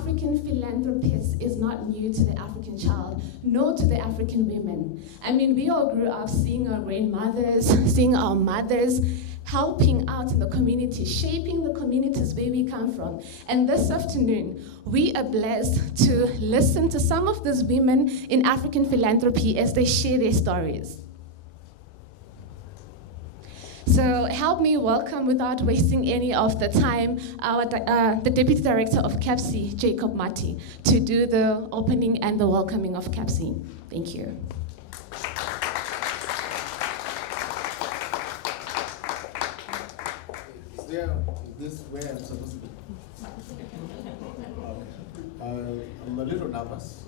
African philanthropist is not new to the African child, nor to the African women. I mean, we all grew up seeing our grandmothers, seeing our mothers, helping out in the community, shaping the communities where we come from. And this afternoon, we are blessed to listen to some of these women in African philanthropy as they share their stories. So help me welcome, without wasting any of the time, the Deputy Director of CAPSI, Jacob Mati, to do the opening and the welcoming of CAPSI. Thank you. Is this where I'm supposed to be? I'm a little nervous.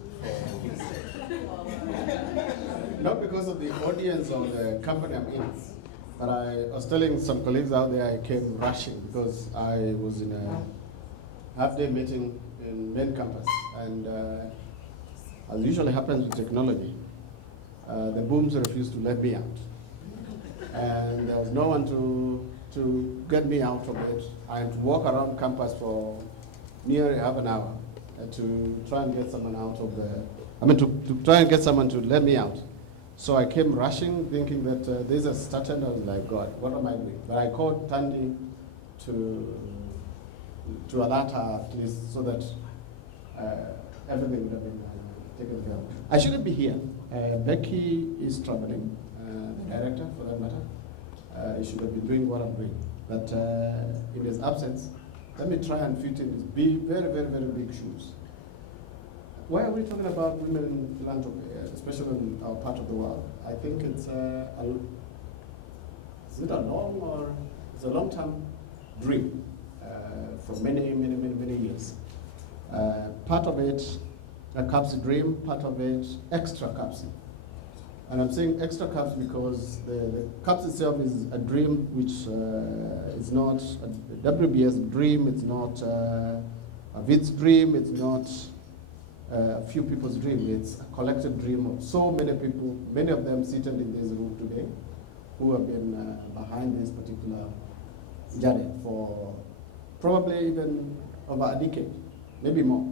Not because of the audience or the company I'm in, but I was telling some colleagues out there I came rushing because I was in a half-day meeting in main campus, and as usually happens with technology, the booms refused to let me out. And there was no one to get me out of it. I had to walk around campus for nearly half an hour to try and get someone out of to try and get someone to let me out. So I came rushing, thinking that this has started. I was like, God, what am I doing? But I called Tandy to alert her at least, so that everything would have been taken care of. I shouldn't be here. Becky is traveling, the director for that matter. He should have been doing what I'm doing. But in his absence, let me try and fit in his very, very, very big shoes. Why are we talking about women in philanthropy, especially in our part of the world? I think it's is it a long or it's a long-term dream for many, many, many, many years. Part of it, a CAPSI dream, part of it, extra CAPSI. And I'm saying extra CAPSI because the CAPSI itself is a dream which is not a WBS dream, it's not a VIT's dream, it's not a few people's dream. It's a collective dream of so many people, many of them seated in this room today, who have been behind this particular journey for probably even over a decade, maybe more.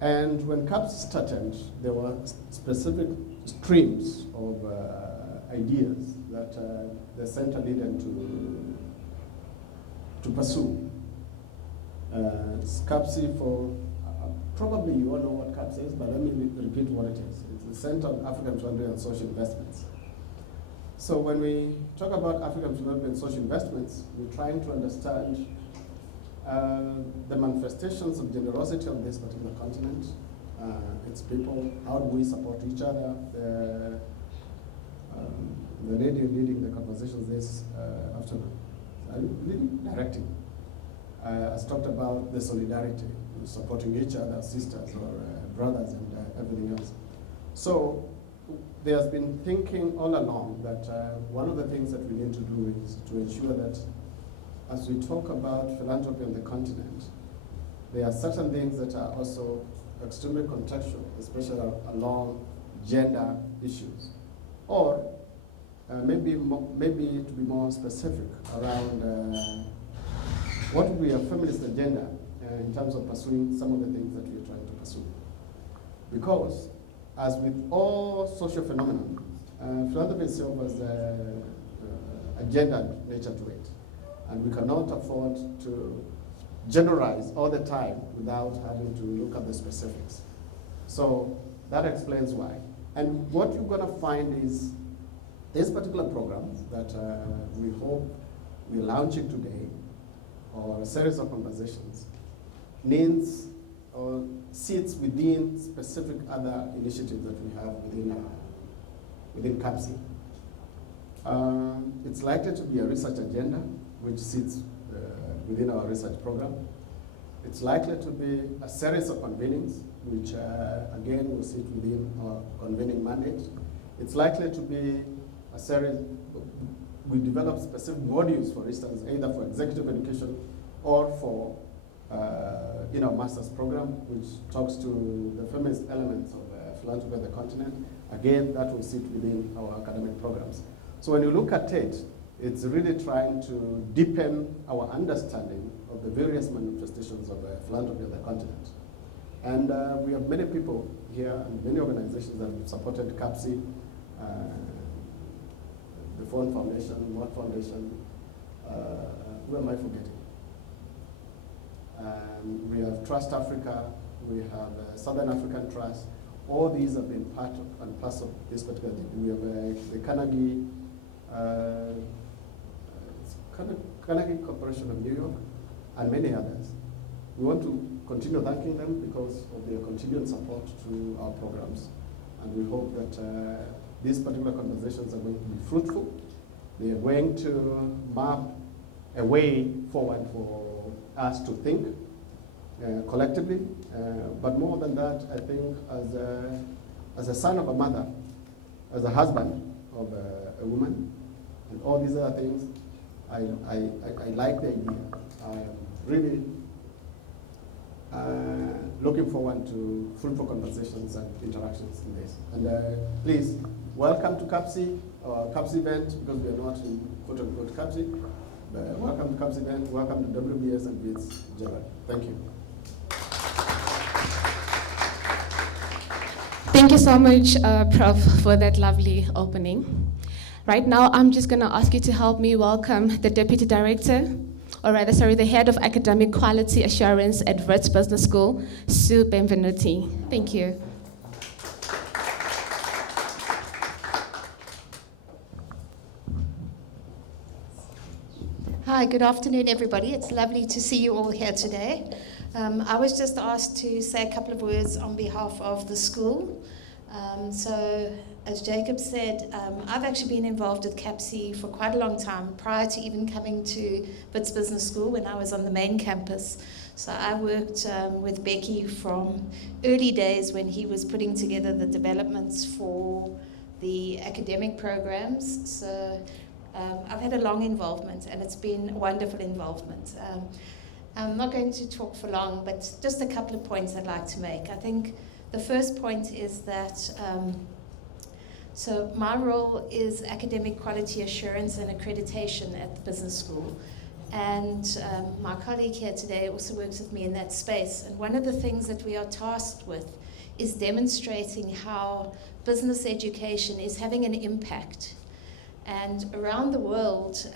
And when CAPS started, there were specific streams of ideas that the center needed to pursue. CAPSI for probably you all know what CAPS is, but let me repeat what it is. It's the Center of African Philanthropy and Social Investments. So when we talk about African Philanthropy and Social Investments, we're trying to understand the manifestations of generosity on this particular continent, its people, how do we support each other. The lady leading the conversations this afternoon, directing, has talked about the solidarity, supporting each other, sisters or brothers and everything else. So there's been thinking all along that one of the things that we need to do is to ensure that as we talk about philanthropy on the continent, there are certain things that are also extremely contextual, especially along gender issues. Or maybe to be more specific around what would be a feminist agenda in terms of pursuing some of the things that we are trying to pursue. Because, as with all social phenomena, philanthropy itself has a gender nature to it. And we cannot afford to generalize all the time without having to look at the specifics. So that explains why. And what you're going to find is this particular program that we hope we're launching today, or a series of conversations, needs or sits within specific other initiatives that we have within CAPSI. It's likely to be a research agenda, which sits within our research program. It's likely to be a series of convenings, which again will sit within our convening mandate. It's likely to be a series, we develop specific modules, for instance, either for executive education or for master's program, which talks to the feminist elements of philanthropy on the continent. Again, that will sit within our academic programs. So when you look at it, it's really trying to deepen our understanding of the various manifestations of philanthropy on the continent. And we have many people here and many organizations that have supported CAPSI, the Phone Foundation, World Foundation. Who am I forgetting? We have Trust Africa, we have Southern African Trust. All these have been part of and parcel of this particular thing. We have the Carnegie Corporation of New York and many others. We want to continue thanking them because of their continued support to our programs. And we hope that these particular conversations are going to be fruitful. They are going to map a way forward for us to think collectively. But more than that, I think as a son of a mother, as a husband of a woman, and all these other things, I like the idea. I am really looking forward to fruitful conversations and interactions in this. And please, welcome to CAPSI, CAPSI event, because we are not in quote-unquote CAPSI. Welcome to CAPSI event, welcome to WBS and BITS General. Thank you. Thank you so much, Prof, for that lovely opening. Right now, I'm just going to ask you to help me welcome the Deputy Director, the Head of Academic Quality Assurance at Wits Business School, Sue Benvenuti. Thank you. Hi, good afternoon, everybody. It's lovely to see you all here today. I was just asked to say a couple of words on behalf of the school. So, as Jacob said, I've actually been involved with CAPSI for quite a long time, prior to even coming to Wits Business School when I was on the main campus. So I worked with Becky from early days when he was putting together the developments for the academic programs. So I've had a long involvement, and it's been wonderful involvement. I'm not going to talk for long, but just a couple of points I'd like to make. I think the first point is that, so my role is academic quality assurance and accreditation at the business school. And my colleague here today also works with me in that space. And one of the things that we are tasked with is demonstrating how business education is having an impact. And around the world,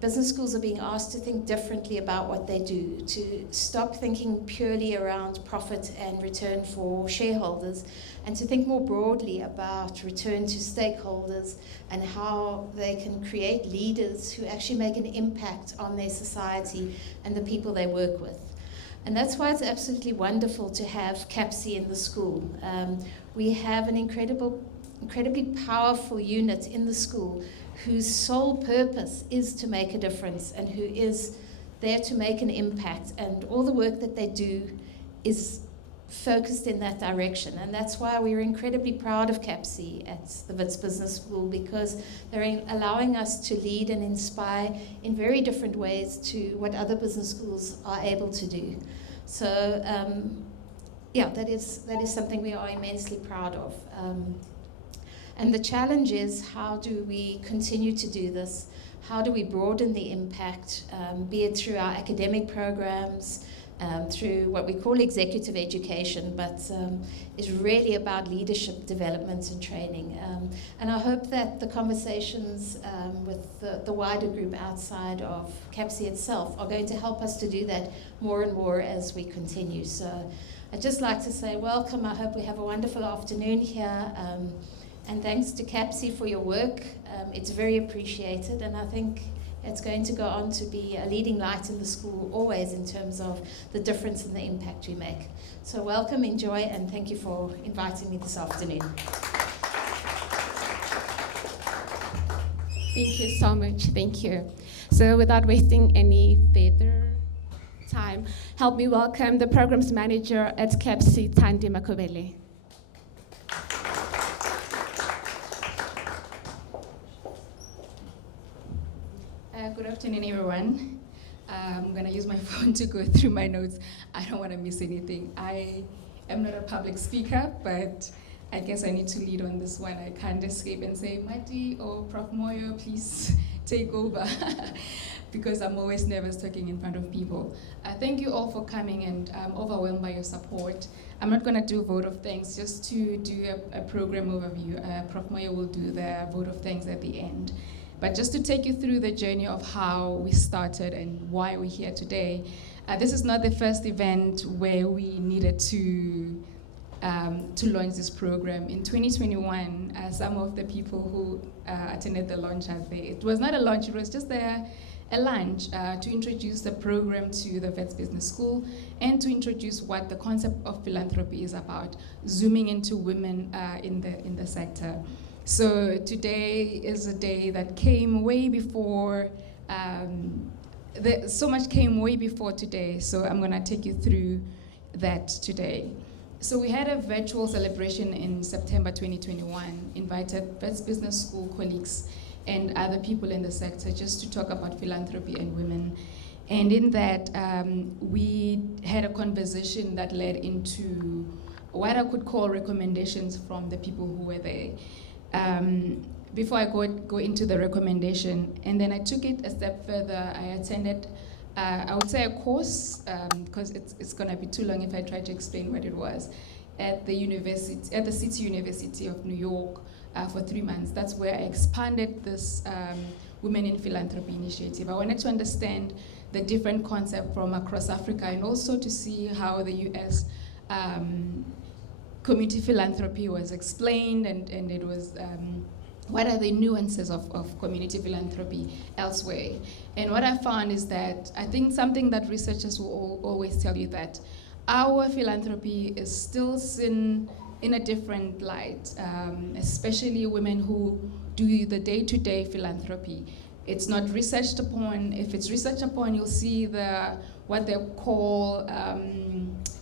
business schools are being asked to think differently about what they do, to stop thinking purely around profit and return for shareholders, and to think more broadly about return to stakeholders and how they can create leaders who actually make an impact on their society and the people they work with. And that's why it's absolutely wonderful to have CAPSI in the school. We have an incredibly powerful unit in the school whose sole purpose is to make a difference and who is there to make an impact, and all the work that they do is focused in that direction. And that's why we're incredibly proud of CAPSI at the Wits Business School, because they're allowing us to lead and inspire in very different ways to what other business schools are able to do. So yeah, that is something we are immensely proud of. And the challenge is, how do we continue to do this? How do we broaden the impact, be it through our academic programs, through what we call executive education, but is really about leadership development and training. And I hope that the conversations with the wider group outside of CAPSI itself are going to help us to do that more and more as we continue. So I'd just like to say welcome. I hope we have a wonderful afternoon here. And thanks to CAPSI for your work. It's very appreciated, and I think it's going to go on to be a leading light in the school always in terms of the difference and the impact we make. So welcome, enjoy, and thank you for inviting me this afternoon. Thank you so much, thank you. So without wasting any further time, help me welcome the Programs Manager at CAPSI, Thandi Makobele. Good afternoon, everyone. I'm going to use my phone to go through my notes. I don't want to miss anything. I am not a public speaker, but I guess I need to lead on this one. I can't escape and say, Mati or Prof. Moyo, please take over because I'm always nervous talking in front of people. Thank you all for coming, and I'm overwhelmed by your support. I'm not going to do a vote of thanks, just to do a program overview. Prof. Moyo will do the vote of thanks at the end. But just to take you through the journey of how we started and why we're here today, this is not the first event where we needed to launch this program. In 2021, some of the people who attended the launch are there. It was not a launch, it was just a lunch to introduce the program to the Vets Business School and to introduce what the concept of philanthropy is about, zooming into women in the sector. So today is a day that came way before, so much came way before today, so I'm gonna take you through that today. So we had a virtual celebration in September 2021, invited Vets Business School colleagues and other people in the sector just to talk about philanthropy and women. And in that, we had a conversation that led into what I could call recommendations from the people who were there. Before I go into the recommendation, and then I took it a step further, I attended, I would say a course, because it's gonna be too long if I try to explain what it was, at the City University of New York for 3 months. That's where I expanded this Women in Philanthropy Initiative. I wanted to understand the different concepts from across Africa, and also to see how the US community philanthropy was explained, and it was what are the nuances of community philanthropy elsewhere. And what I found is that I think something that researchers will always tell you, that our philanthropy is still seen in a different light, especially women who do the day-to-day philanthropy. It's not researched upon. If it's researched upon, you'll see what they call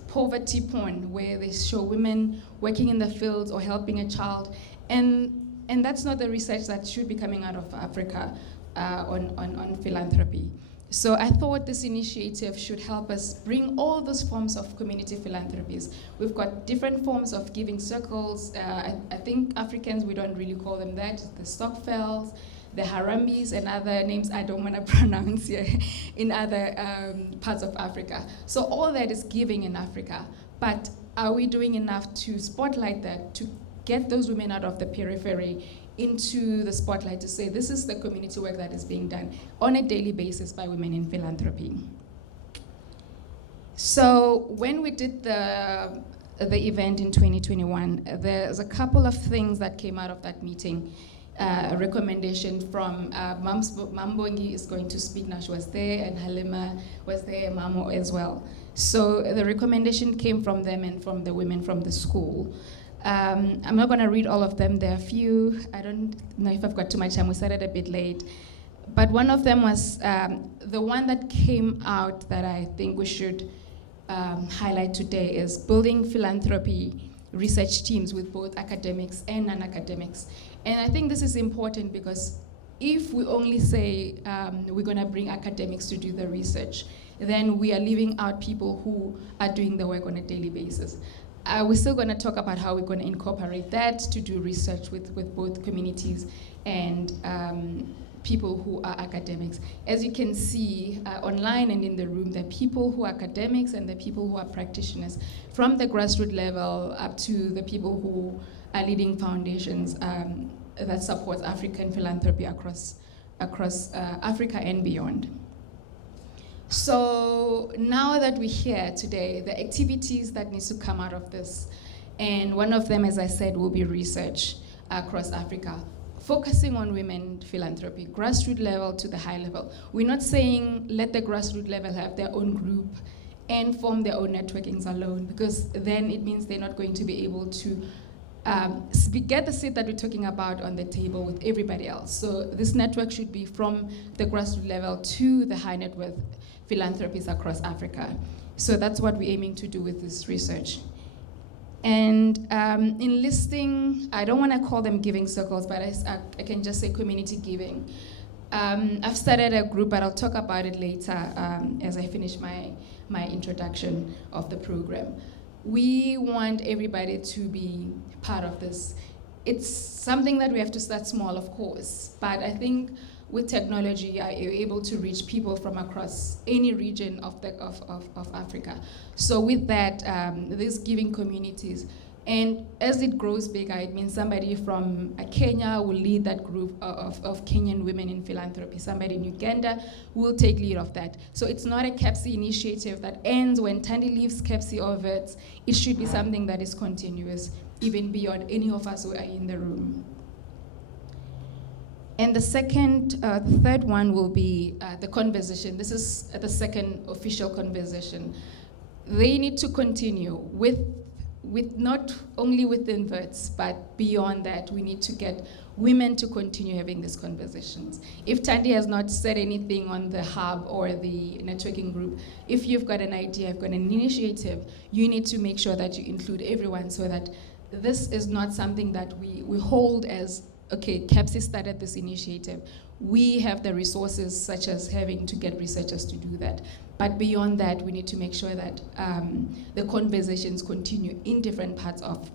poverty porn, where they show women working in the fields or helping a child, and that's not the research that should be coming out of Africa on philanthropy. So I thought this initiative should help us bring all those forms of community philanthropies. We've got different forms of giving circles. I think Africans, we don't really call them that, the Stokvels, the Harambis, and other names I don't want to pronounce here in other parts of Africa. So all that is giving in Africa, but are we doing enough to spotlight that, to get those women out of the periphery into the spotlight, to say this is the community work that is being done on a daily basis by women in philanthropy? So when we did the event in 2021, there's a couple of things that came out of that meeting. A recommendation from Mambongi is going to speak now. She was there, and Halima was there, Mamo as well. So the recommendation came from them and from the women from the school. I'm not going to read all of them. There are a few. I don't know if I've got too much time. We started a bit late. But one of them was the one that came out that I think we should highlight today is building philanthropy research teams with both academics and non-academics. And I think this is important because if we only say we're going to bring academics to do the research, then we are leaving out people who are doing the work on a daily basis. We're still going to talk about how we're going to incorporate that to do research with both communities and people who are academics. As you can see online and in the room, there are people who are academics and the people who are practitioners, from the grassroots level up to the people who are leading foundations that support African philanthropy across Africa and beyond. So now that we're here today, the activities that needs to come out of this, and one of them, as I said, will be research across Africa, focusing on women philanthropy, grassroots level to the high level. We're not saying let the grassroots level have their own group and form their own networkings alone, because then it means they're not going to be able to get the seat that we're talking about on the table with everybody else. So this network should be from the grassroots level to the high net worth philanthropies across Africa. So that's what we're aiming to do with this research. And enlisting, I don't want to call them giving circles, but I can just say community giving. I've started a group, but I'll talk about it later as I finish my introduction of the program. We want everybody to be part of this. It's something that we have to start small, of course, but I think with technology, are able to reach people from across any region of Africa. So with that, these giving communities, and as it grows bigger, it means somebody from Kenya will lead that group of Kenyan women in philanthropy. Somebody in Uganda will take lead of that. So it's not a KEPSI initiative that ends when Thandi leaves KEPSI or VETS. It should be something that is continuous, even beyond any of us who are in the room. And the third one will be the conversation. This is the second official conversation. They need to continue with not only within VETS, but beyond that. We need to get women to continue having these conversations. If Thandi has not said anything on the hub or the networking group, if you've got an idea, you've got an initiative, you need to make sure that you include everyone so that this is not something that we hold as, okay, KEPSI started this initiative. We have the resources, such as having to get researchers to do that. But beyond that, we need to make sure that the conversations continue in different parts of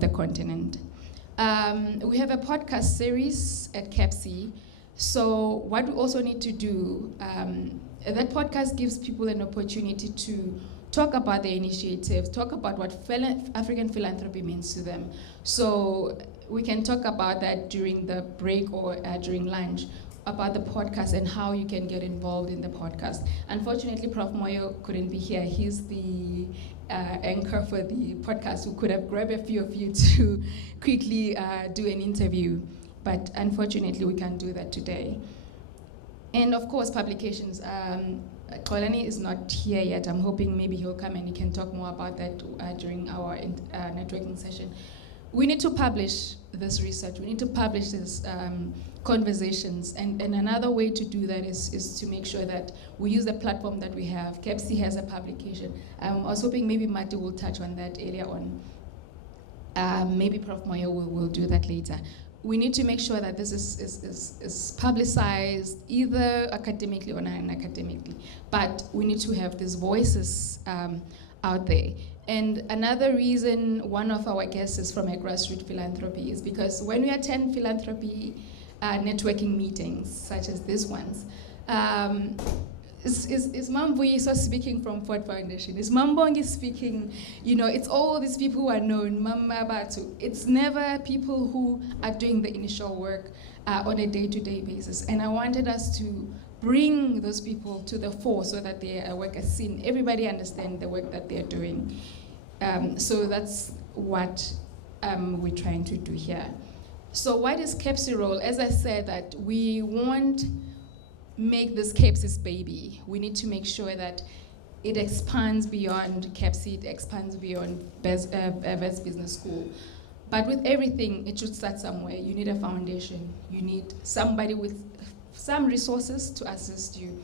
the continent. We have a podcast series at KEPSI. So what we also need to do, that podcast gives people an opportunity to talk about their initiatives, talk about what African philanthropy means to them. So we can talk about that during the break or during lunch, about the podcast and how you can get involved in the podcast. Unfortunately, Prof. Moyo couldn't be here. He's the anchor for the podcast who could have grabbed a few of you to quickly do an interview. But unfortunately, we can't do that today. And of course, publications. Kolani is not here yet. I'm hoping maybe he'll come and he can talk more about that during our networking session. We need to publish this research. We need to publish these conversations. And another way to do that is to make sure that we use the platform that we have. KEPSI has a publication. I was hoping maybe Mati will touch on that earlier on. Maybe Prof. Moyo will do that later. We need to make sure that this is publicized, either academically or non-academically. But we need to have these voices out there. And another reason one of our guests is from a grassroots philanthropy is because when we attend philanthropy networking meetings, such as these ones, is Mambuiso speaking from Ford Foundation? Is Mambongi speaking? It's all these people who are known, Mama Batu. It's never people who are doing the initial work on a day-to-day basis. And I wanted us to bring those people to the fore so that their work is seen. Everybody understands the work that they're doing. So that's what we're trying to do here. So what is KEPSI role? As I said, that we won't make this KEPSI's baby. We need to make sure that it expands beyond KEPSI, it expands beyond VETS Business School. But with everything, it should start somewhere. You need a foundation. You need somebody with some resources to assist you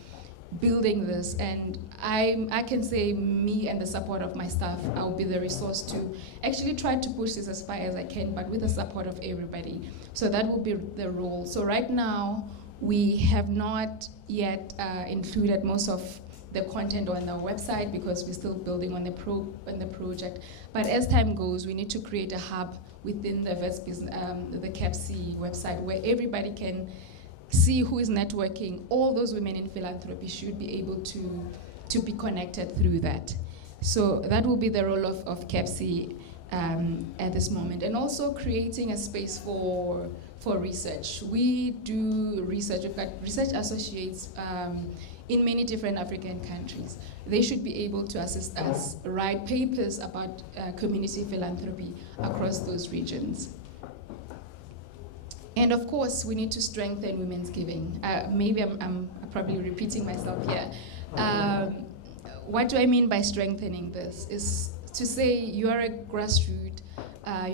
building this. And I can say me and the support of my staff, I'll be the resource to actually try to push this as far as I can, but with the support of everybody. So that will be the role. So right now, we have not yet included most of the content on our website because we're still building on the project. But as time goes, we need to create a hub within the VETS business, the KEPSI website, where everybody can see who is networking. All those women in philanthropy should be able to be connected through that. So that will be the role of KEPSI at this moment. And also creating a space for research. We do research. We've got research associates in many different African countries. They should be able to assist us write papers about community philanthropy across those regions. And of course, we need to strengthen women's giving. Maybe I'm probably repeating myself here. What do I mean by strengthening this? Is to say you're a grassroots,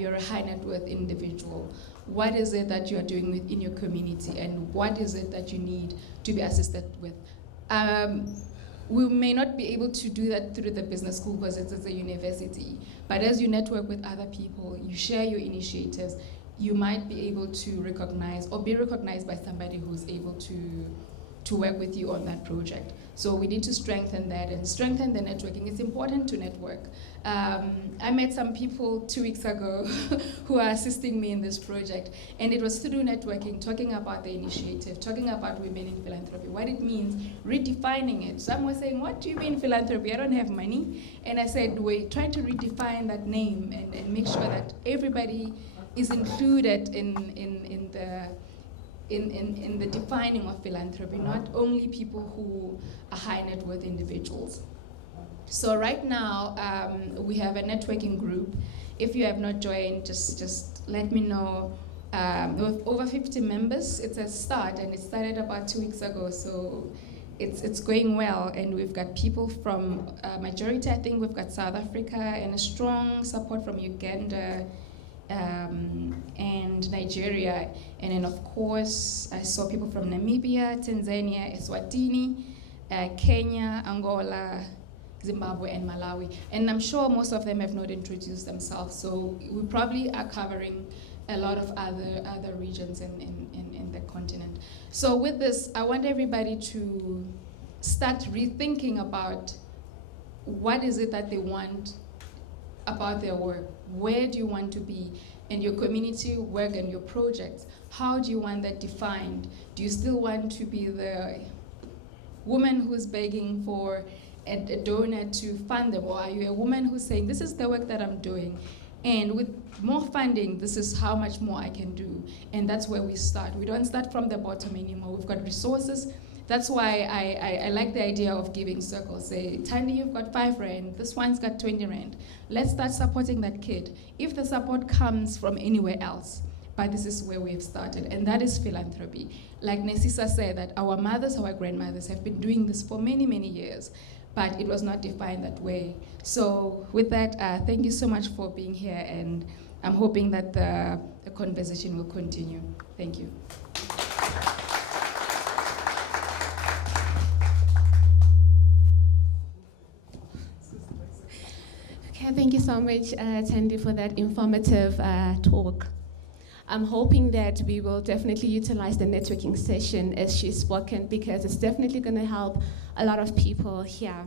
you're a high net worth individual. What is it that you're doing within your community, and what is it that you need to be assisted with? We may not be able to do that through the business school because it's a university, but as you network with other people, you share your initiatives, you might be able to recognize or be recognized by somebody who's able to to work with you on that project. So we need to strengthen that and strengthen the networking. It's important to network. I met some people 2 weeks ago who are assisting me in this project, and it was through networking, talking about the initiative, talking about women in philanthropy, what it means, redefining it. Some were saying, what do you mean philanthropy? I don't have money. And I said, we're trying to redefine that name and make sure that everybody is included in the defining of philanthropy, not only people who are high net worth individuals. So right now, we have a networking group. If you have not joined, just let me know. We have over 50 members. It's a start, and it started about 2 weeks ago, so it's going well. And we've got people from, majority, I think we've got South Africa, and a strong support from Uganda, and Nigeria. And then of course, I saw people from Namibia, Tanzania, Eswatini, Kenya, Angola, Zimbabwe, and Malawi. And I'm sure most of them have not introduced themselves, so we probably are covering a lot of other regions in the continent. So with this, I want everybody to start rethinking about what is it that they want about their work. Where do you want to be in your community work and your projects? How do you want that defined? Do you still want to be the woman who's begging for a donor to fund them? Or are you a woman who's saying, this is the work that I'm doing, and with more funding, this is how much more I can do? And that's where we start. We don't start from the bottom anymore. We've got resources. That's why I like the idea of giving circles. Say, Tandy, you've got 5 Rand, this one's got 20 Rand. Let's start supporting that kid. If the support comes from anywhere else, but this is where we've started, and that is philanthropy. Like Nesisa said, that our mothers, our grandmothers have been doing this for many, many years, but it was not defined that way. So with that, thank you so much for being here, and I'm hoping that the conversation will continue. Thank you. Okay, thank you so much, Tandy, for that informative talk. I'm hoping that we will definitely utilize the networking session as she's spoken, because it's definitely going to help a lot of people here.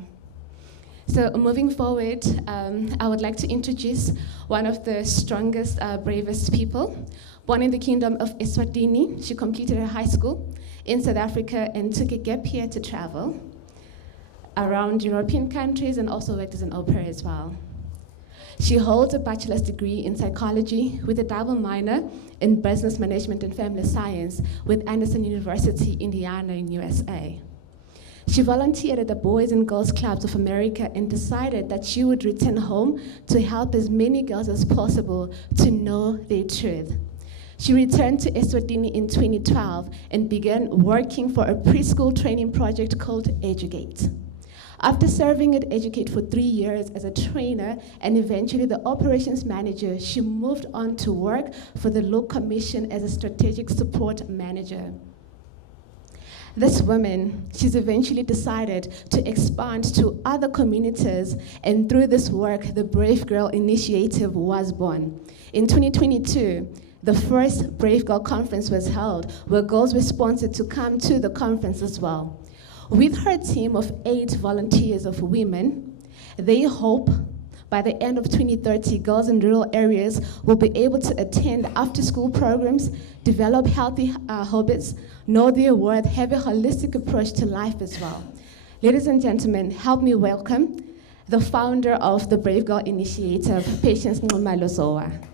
So moving forward, I would like to introduce one of the strongest, bravest people. Born in the Kingdom of Eswatini, she completed her high school in South Africa and took a gap year to travel around European countries and also worked as an au pair as well. She holds a bachelor's degree in psychology with a double minor in business management and family science with Anderson University, Indiana in USA. She volunteered at the Boys and Girls Clubs of America and decided that she would return home to help as many girls as possible to know their truth. She returned to Eswatini in 2012 and began working for a preschool training project called Educate. After serving at Educate for 3 years as a trainer and eventually the operations manager, she moved on to work for the Law Commission as a strategic support manager. This woman, she's eventually decided to expand to other communities, and through this work, the Brave Girl Initiative was born. In 2022, the first Brave Girl Conference was held, where girls were sponsored to come to the conference as well. With her team of 8 volunteers of women, they hope by the end of 2030, girls in rural areas will be able to attend after-school programs, develop healthy habits, know their worth, have a holistic approach to life as well. Ladies and gentlemen, help me welcome the founder of the Brave Girl Initiative, Patience Nxumalo.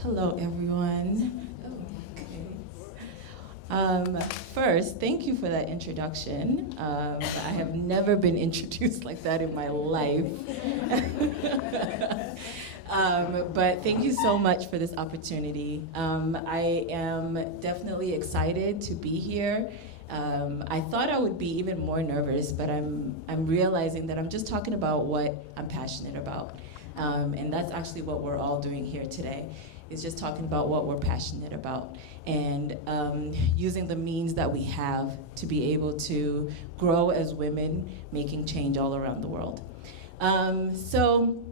Hello, everyone. First, thank you for that introduction. I have never been introduced like that in my life. But thank you so much for this opportunity. I am definitely excited to be here. I thought I would be even more nervous, but I'm realizing that I'm just talking about what I'm passionate about. And that's actually what we're all doing here today. Is just talking about what we're passionate about and using the means that we have to be able to grow as women, making change all around the world. So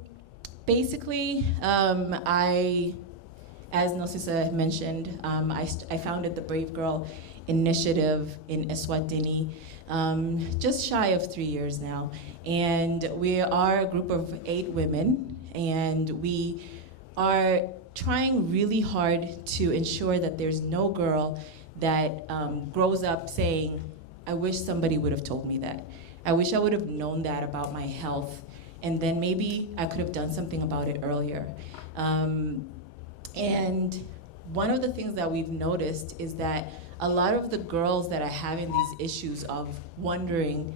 basically, as Nosisa mentioned, I founded the Brave Girl Initiative in Eswatini just shy of 3 years now. And we are a group of 8 women, and we are trying really hard to ensure that there's no girl that grows up saying, I wish somebody would have told me that. I wish I would have known that about my health, and then maybe I could have done something about it earlier. And one of the things that we've noticed is that a lot of the girls that are having these issues of wondering,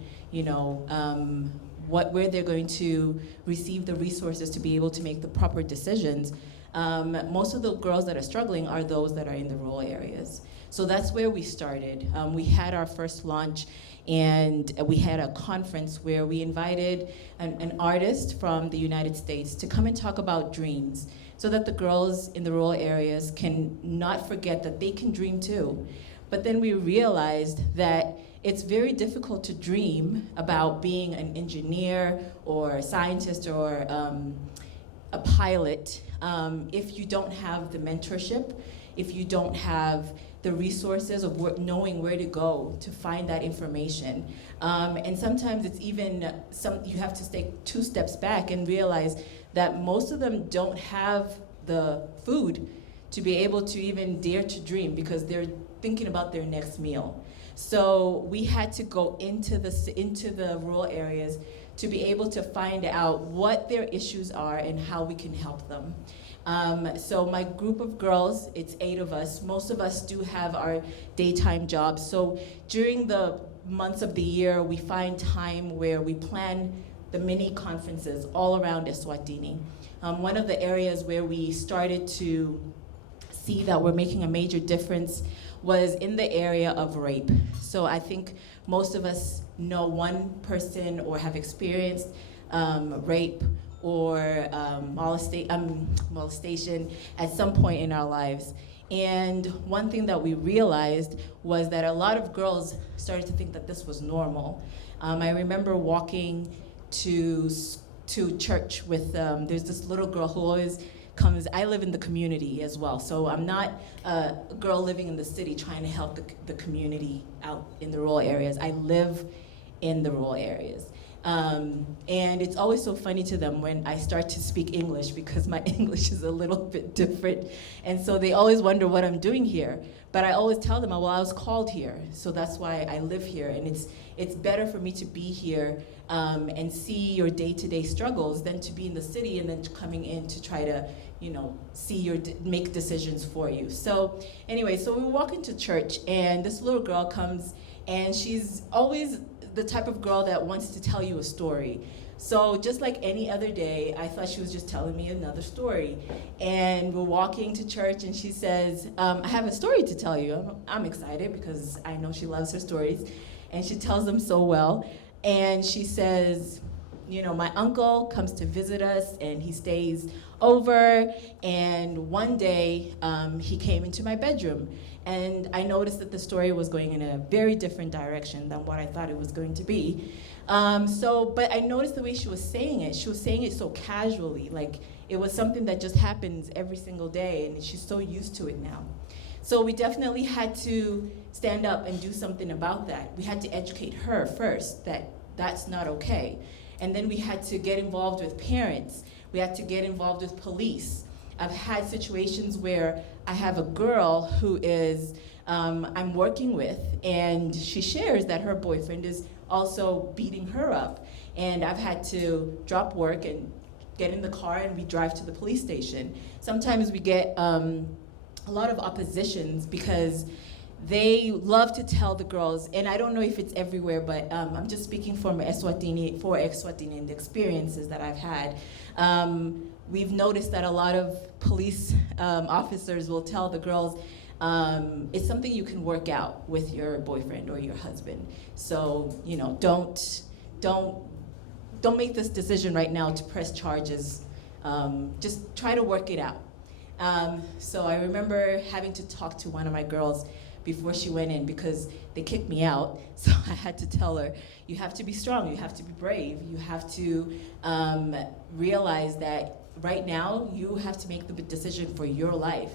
where they're going to receive the resources to be able to make the proper decisions, most of the girls that are struggling are those that are in the rural areas. So that's where we started. We had our first launch, and we had a conference where we invited an artist from the United States to come and talk about dreams, so that the girls in the rural areas can not forget that they can dream too. But then we realized that it's very difficult to dream about being an engineer or a scientist or a pilot if you don't have the mentorship, if you don't have the resources of knowing where to go to find that information. And sometimes it's even, you have to take 2 steps back and realize that most of them don't have the food to be able to even dare to dream because they're thinking about their next meal. So we had to go into the rural areas to be able to find out what their issues are and how we can help them. So my group of girls, it's 8 of us. Most of us do have our daytime jobs. So during the months of the year, we find time where we plan the mini conferences all around Eswatini. One of the areas where we started to see that we're making a major difference was in the area of rape. So I think most of us know one person or have experienced rape or molestation at some point in our lives. And one thing that we realized was that a lot of girls started to think that this was normal. I remember walking to church with, there's this little girl who always comes, I live in the community as well, so I'm not a girl living in the city trying to help the community out in the rural areas. I live in the rural areas. And it's always so funny to them when I start to speak English because my English is a little bit different. And so they always wonder what I'm doing here. But I always tell them, well, I was called here, so that's why I live here. And it's better for me to be here and see your day-to-day struggles than to be in the city and then coming in to try to, make decisions for you. So anyway, so we walk into church and this little girl comes and she's always the type of girl that wants to tell you a story. So just like any other day, I thought she was just telling me another story. And we're walking to church and she says, I have a story to tell you. I'm excited because I know she loves her stories. And she tells them so well. And she says, my uncle comes to visit us and he stays over. And one day he came into my bedroom. And I noticed that the story was going in a very different direction than what I thought it was going to be. But I noticed the way she was saying it. She was saying it so casually, like it was something that just happens every single day, and she's so used to it now. So we definitely had to stand up and do something about that. We had to educate her first that that's not okay. And then we had to get involved with parents. We had to get involved with police. I've had situations where I have a girl who is, I'm working with, and she shares that her boyfriend is also beating her up. And I've had to drop work and get in the car and we drive to the police station. Sometimes we get a lot of oppositions because they love to tell the girls, and I don't know if it's everywhere, but I'm just speaking for Eswatini and the experiences that I've had. We've noticed that a lot of police officers will tell the girls, it's something you can work out with your boyfriend or your husband. So, don't make this decision right now to press charges. Just try to work it out. So I remember having to talk to one of my girls before she went in because they kicked me out. So I had to tell her, you have to be strong, you have to be brave, you have to realize that right now you have to make the decision for your life.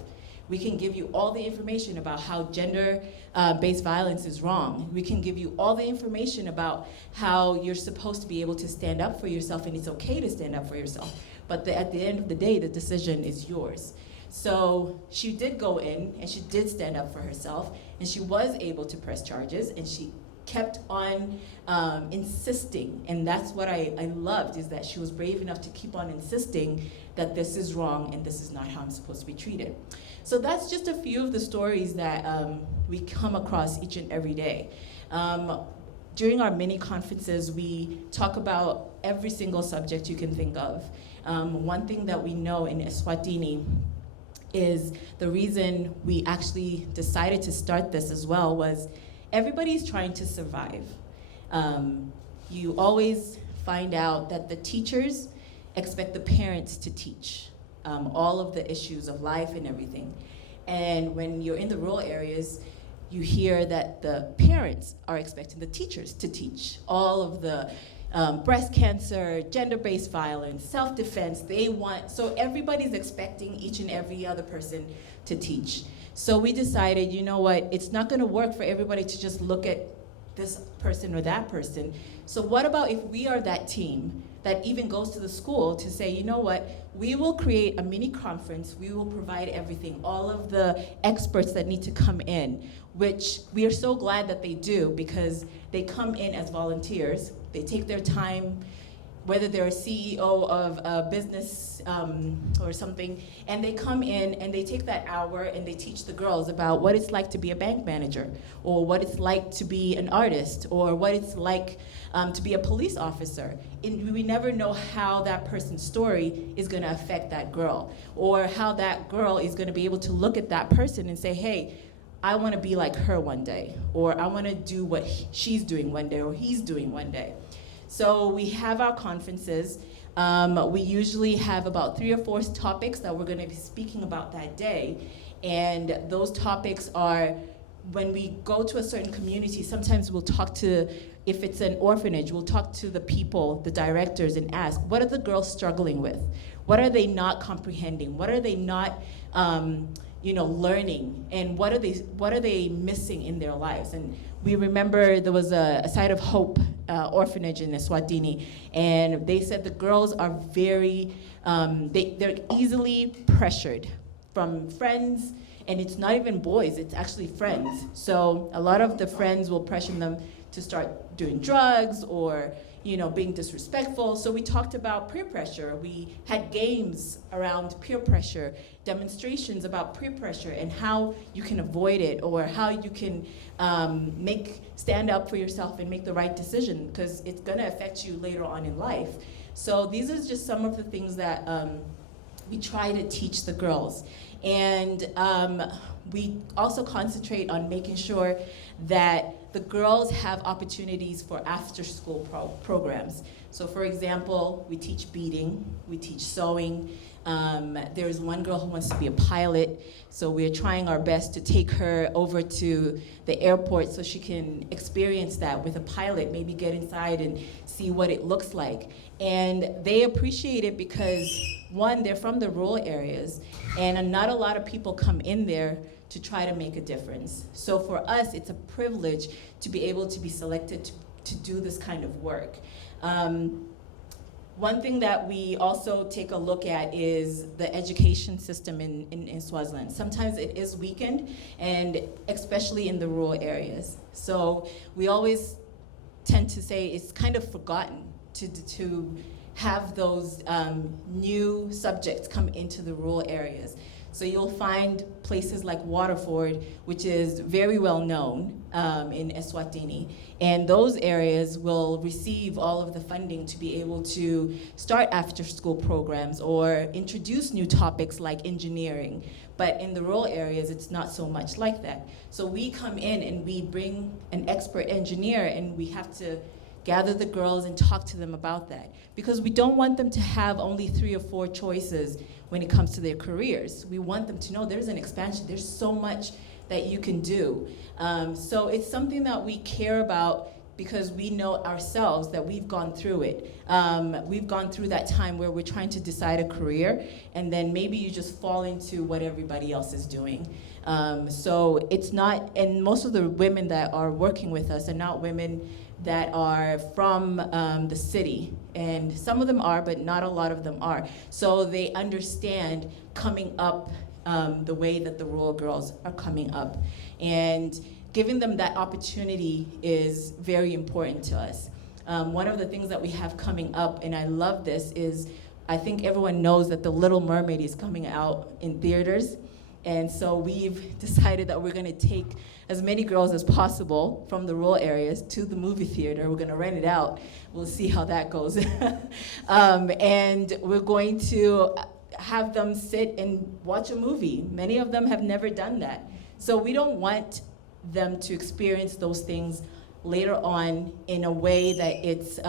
We can give you all the information about how gender-based violence is wrong. We can give you all the information about how you're supposed to be able to stand up for yourself, and it's okay to stand up for yourself. But at the end of the day, the decision is yours. So she did go in, and she did stand up for herself, and she was able to press charges, and she kept on insisting, and that's what I loved, is that she was brave enough to keep on insisting that this is wrong and this is not how I'm supposed to be treated. So that's just a few of the stories that we come across each and every day. During our mini conferences, we talk about every single subject you can think of. One thing that we know in Eswatini is the reason we actually decided to start this as well was everybody's trying to survive. You always find out that the teachers expect the parents to teach all of the issues of life and everything. And when you're in the rural areas, you hear that the parents are expecting the teachers to teach all of the breast cancer, gender-based violence, self-defense. So everybody's expecting each and every other person to teach. So we decided, you know what, it's not gonna work for everybody to just look at this person or that person. So what about if we are that team that even goes to the school to say, you know what, we will create a mini conference, we will provide everything, all of the experts that need to come in, which we are so glad that they do because they come in as volunteers, they take their time, whether they're a CEO of a business or something, and they come in and they take that hour and they teach the girls about what it's like to be a bank manager, or what it's like to be an artist, or what it's like to be a police officer. And we never know how that person's story is gonna affect that girl, or how that girl is gonna be able to look at that person and say, hey, I wanna be like her one day, or I wanna do what she's doing one day, or he's doing one day. So we have our conferences. We usually have about 3 or 4 topics that we're gonna be speaking about that day. And those topics are, when we go to a certain community, sometimes we'll talk to, if it's an orphanage, we'll talk to the people, the directors, and ask, what are the girls struggling with? What are they not comprehending? What are they not learning? And what are they missing in their lives? And we remember there was a Site of Hope orphanage in Eswatini, and they said the girls are very, they're easily pressured from friends, and it's not even boys, it's actually friends. So a lot of the friends will pressure them to start doing drugs or being disrespectful. So we talked about peer pressure. We had games around peer pressure, demonstrations about peer pressure and how you can avoid it, or how you can stand up for yourself and make the right decision, because it's gonna affect you later on in life. So these are just some of the things that we try to teach the girls. And we also concentrate on making sure that the girls have opportunities for after-school programs. So for example, we teach beading, we teach sewing. There's one girl who wants to be a pilot, so we're trying our best to take her over to the airport so she can experience that with a pilot, maybe get inside and see what it looks like. And they appreciate it because, one, they're from the rural areas, and not a lot of people come in there to try to make a difference. So for us, it's a privilege to be able to be selected to do this kind of work. One thing that we also take a look at is the education system in Swaziland. Sometimes it is weakened, and especially in the rural areas. So we always tend to say it's kind of forgotten to have those new subjects come into the rural areas. So you'll find places like Waterford, which is very well known in Eswatini, and those areas will receive all of the funding to be able to start after-school programs or introduce new topics like engineering. But in the rural areas, it's not so much like that. So we come in and we bring an expert engineer, and we have to gather the girls and talk to them about that, because we don't want them to have only 3 or 4 choices when it comes to their careers. We want them to know there's an expansion. There's so much that you can do. So it's something that we care about because we know ourselves that we've gone through it. We've gone through that time where we're trying to decide a career, and then maybe you just fall into what everybody else is doing. So it's not, and most of the women that are working with us are not women that are from the city. And some of them are, but not a lot of them are. So they understand coming up the way that the rural girls are coming up. And giving them that opportunity is very important to us. One of the things that we have coming up, and I love this, is I think everyone knows that The Little Mermaid is coming out in theaters. And so we've decided that we're gonna take as many girls as possible from the rural areas to the movie theater. We're gonna rent it out. We'll see how that goes. And we're going to have them sit and watch a movie. Many of them have never done that. So we don't want them to experience those things later on in a way that it's,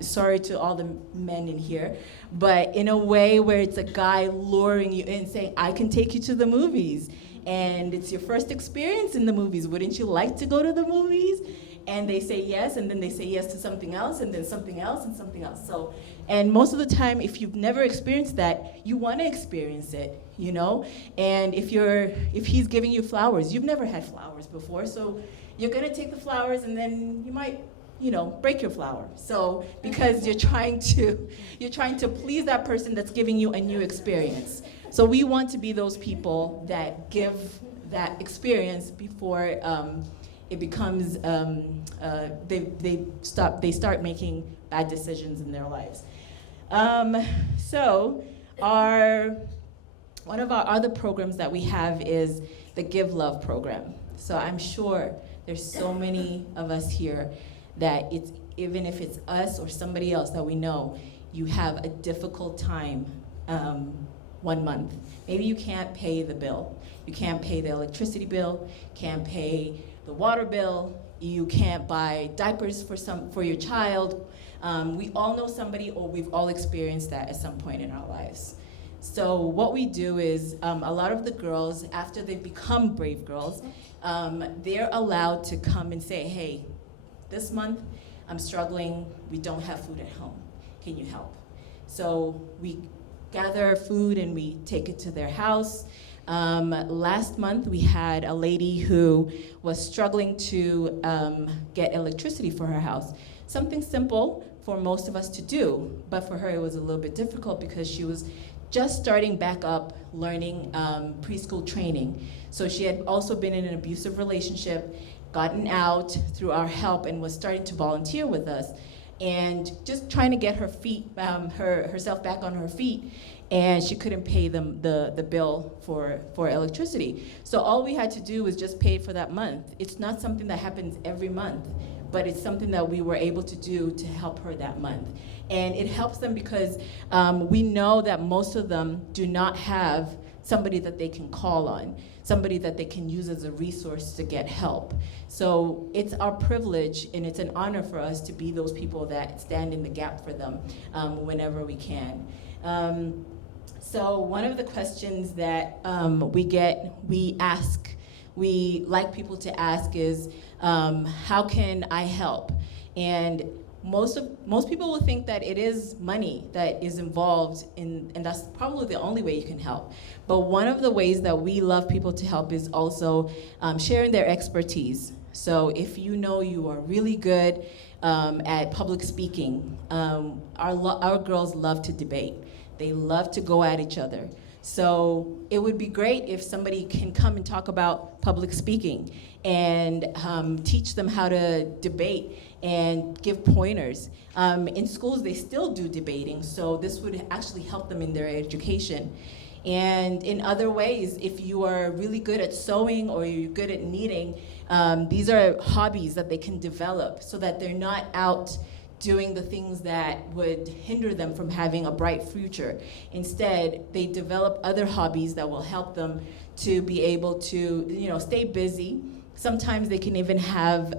sorry to all the men in here, but in a way where it's a guy luring you in saying, I can take you to the movies. And it's your first experience in the movies. Wouldn't you like to go to the movies? And they say yes, and then they say yes to something else, and then something else, and something else. So, and most of the time, if you've never experienced that, you want to experience it, you know? And if he's giving you flowers, you've never had flowers before, so you're gonna take the flowers, and then you might, you know, break your flower. So, because you're trying to please that person that's giving you a new experience. So we want to be those people that give that experience before it becomes, they start making bad decisions in their lives. So one of our other programs that we have is the Give Love program. So I'm sure there's so many of us here that it's, even if it's us or somebody else that we know, you have a difficult time 1 month. Maybe you can't pay the bill. You can't pay the electricity bill, can't pay the water bill, you can't buy diapers for your child. We all know somebody, or we've all experienced that at some point in our lives. So what we do is, a lot of the girls, after they become Brave Girls, they're allowed to come and say, hey, this month I'm struggling, we don't have food at home, can you help? So we gather food and we take it to their house. Last month we had a lady who was struggling to get electricity for her house. Something simple for most of us to do, but for her it was a little bit difficult because she was just starting back up learning preschool training. So she had also been in an abusive relationship, gotten out through our help, and was starting to volunteer with us. And just trying to get her feet, herself back on her feet, and she couldn't pay the bill for electricity. So all we had to do was just pay for that month. It's not something that happens every month, but it's something that we were able to do to help her that month. And it helps them because we know that most of them do not have somebody that they can call on, somebody that they can use as a resource to get help. So it's our privilege and it's an honor for us to be those people that stand in the gap for them whenever we can. So one of the questions that we like people to ask is, how can I help? And most people will think that it is money that is involved and that's probably the only way you can help. But one of the ways that we love people to help is also sharing their expertise. So if you know you are really good at public speaking, our girls love to debate. They love to go at each other. So it would be great if somebody can come and talk about public speaking and teach them how to debate and give pointers. In schools, they still do debating, so this would actually help them in their education. And in other ways, if you are really good at sewing or you're good at knitting, these are hobbies that they can develop so that they're not out doing the things that would hinder them from having a bright future. Instead, they develop other hobbies that will help them to be able to, stay busy. Sometimes they can even have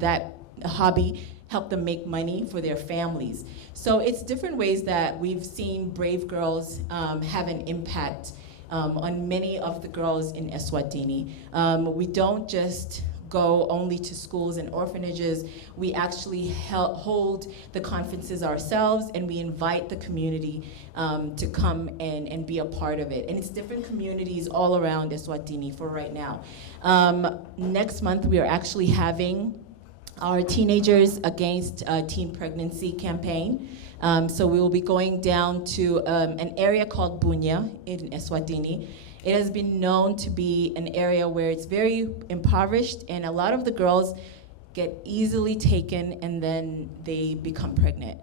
that hobby help them make money for their families. So it's different ways that we've seen Brave Girls have an impact on many of the girls in Eswatini. We don't just go only to schools and orphanages. We actually hold the conferences ourselves, and we invite the community to come and be a part of it. And it's different communities all around Eswatini for right now. Next month, we are actually having our Teenagers Against Teen Pregnancy campaign. So we will be going down to an area called Bunya in Eswatini. It has been known to be an area where it's very impoverished, and a lot of the girls get easily taken and then they become pregnant.